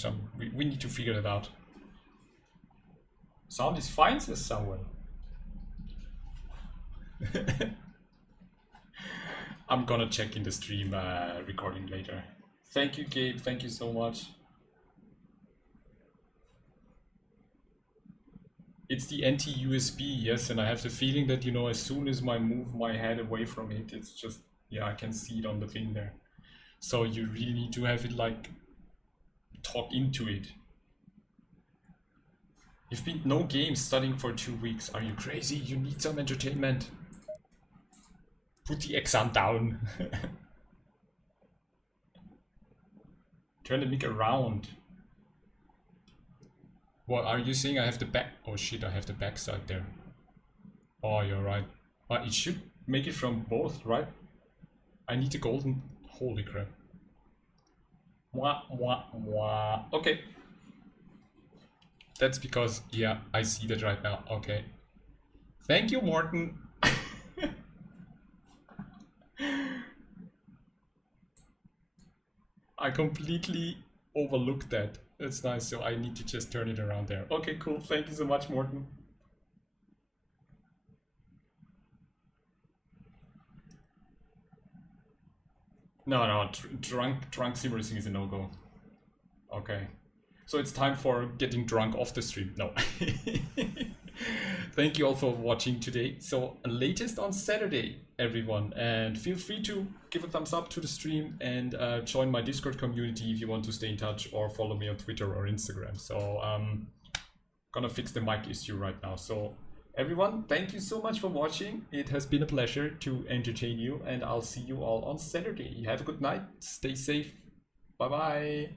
we need to figure it out. Sound is fine, says someone. I'm gonna check in the stream recording later. Thank you, Gabe. Thank you so much. It's the anti-USB, yes, and I have the feeling that, you know, as soon as I move my head away from it, it's just, yeah, I can see it on the thing there. So you really need to have it like talk into it. You've been no games studying for 2 weeks. Are you crazy? You need some entertainment. Put the exam down. Turn the mic around. What are you saying? I have the back. Oh shit, I have the backside there. Oh, you're right. It should make it from both, right? I need the golden. Holy crap. Mwah, mwah, mwah. Okay. That's because, yeah, I see that right now. Okay. Thank you, Morten. I completely overlooked that. That's nice. So I need to just turn it around there. Okay, cool. Thank you so much, Morten. No, drunk sim racing is a no-go. Okay. So it's time for getting drunk off the stream. No. Thank you all for watching today. So latest on Saturday, everyone. And feel free to give a thumbs up to the stream and join my Discord community if you want to stay in touch, or follow me on Twitter or Instagram. So gonna fix the mic issue right now. So everyone, thank you so much for watching. It has been a pleasure to entertain you, and I'll see you all on Saturday. Have a good night. Stay safe. Bye-bye.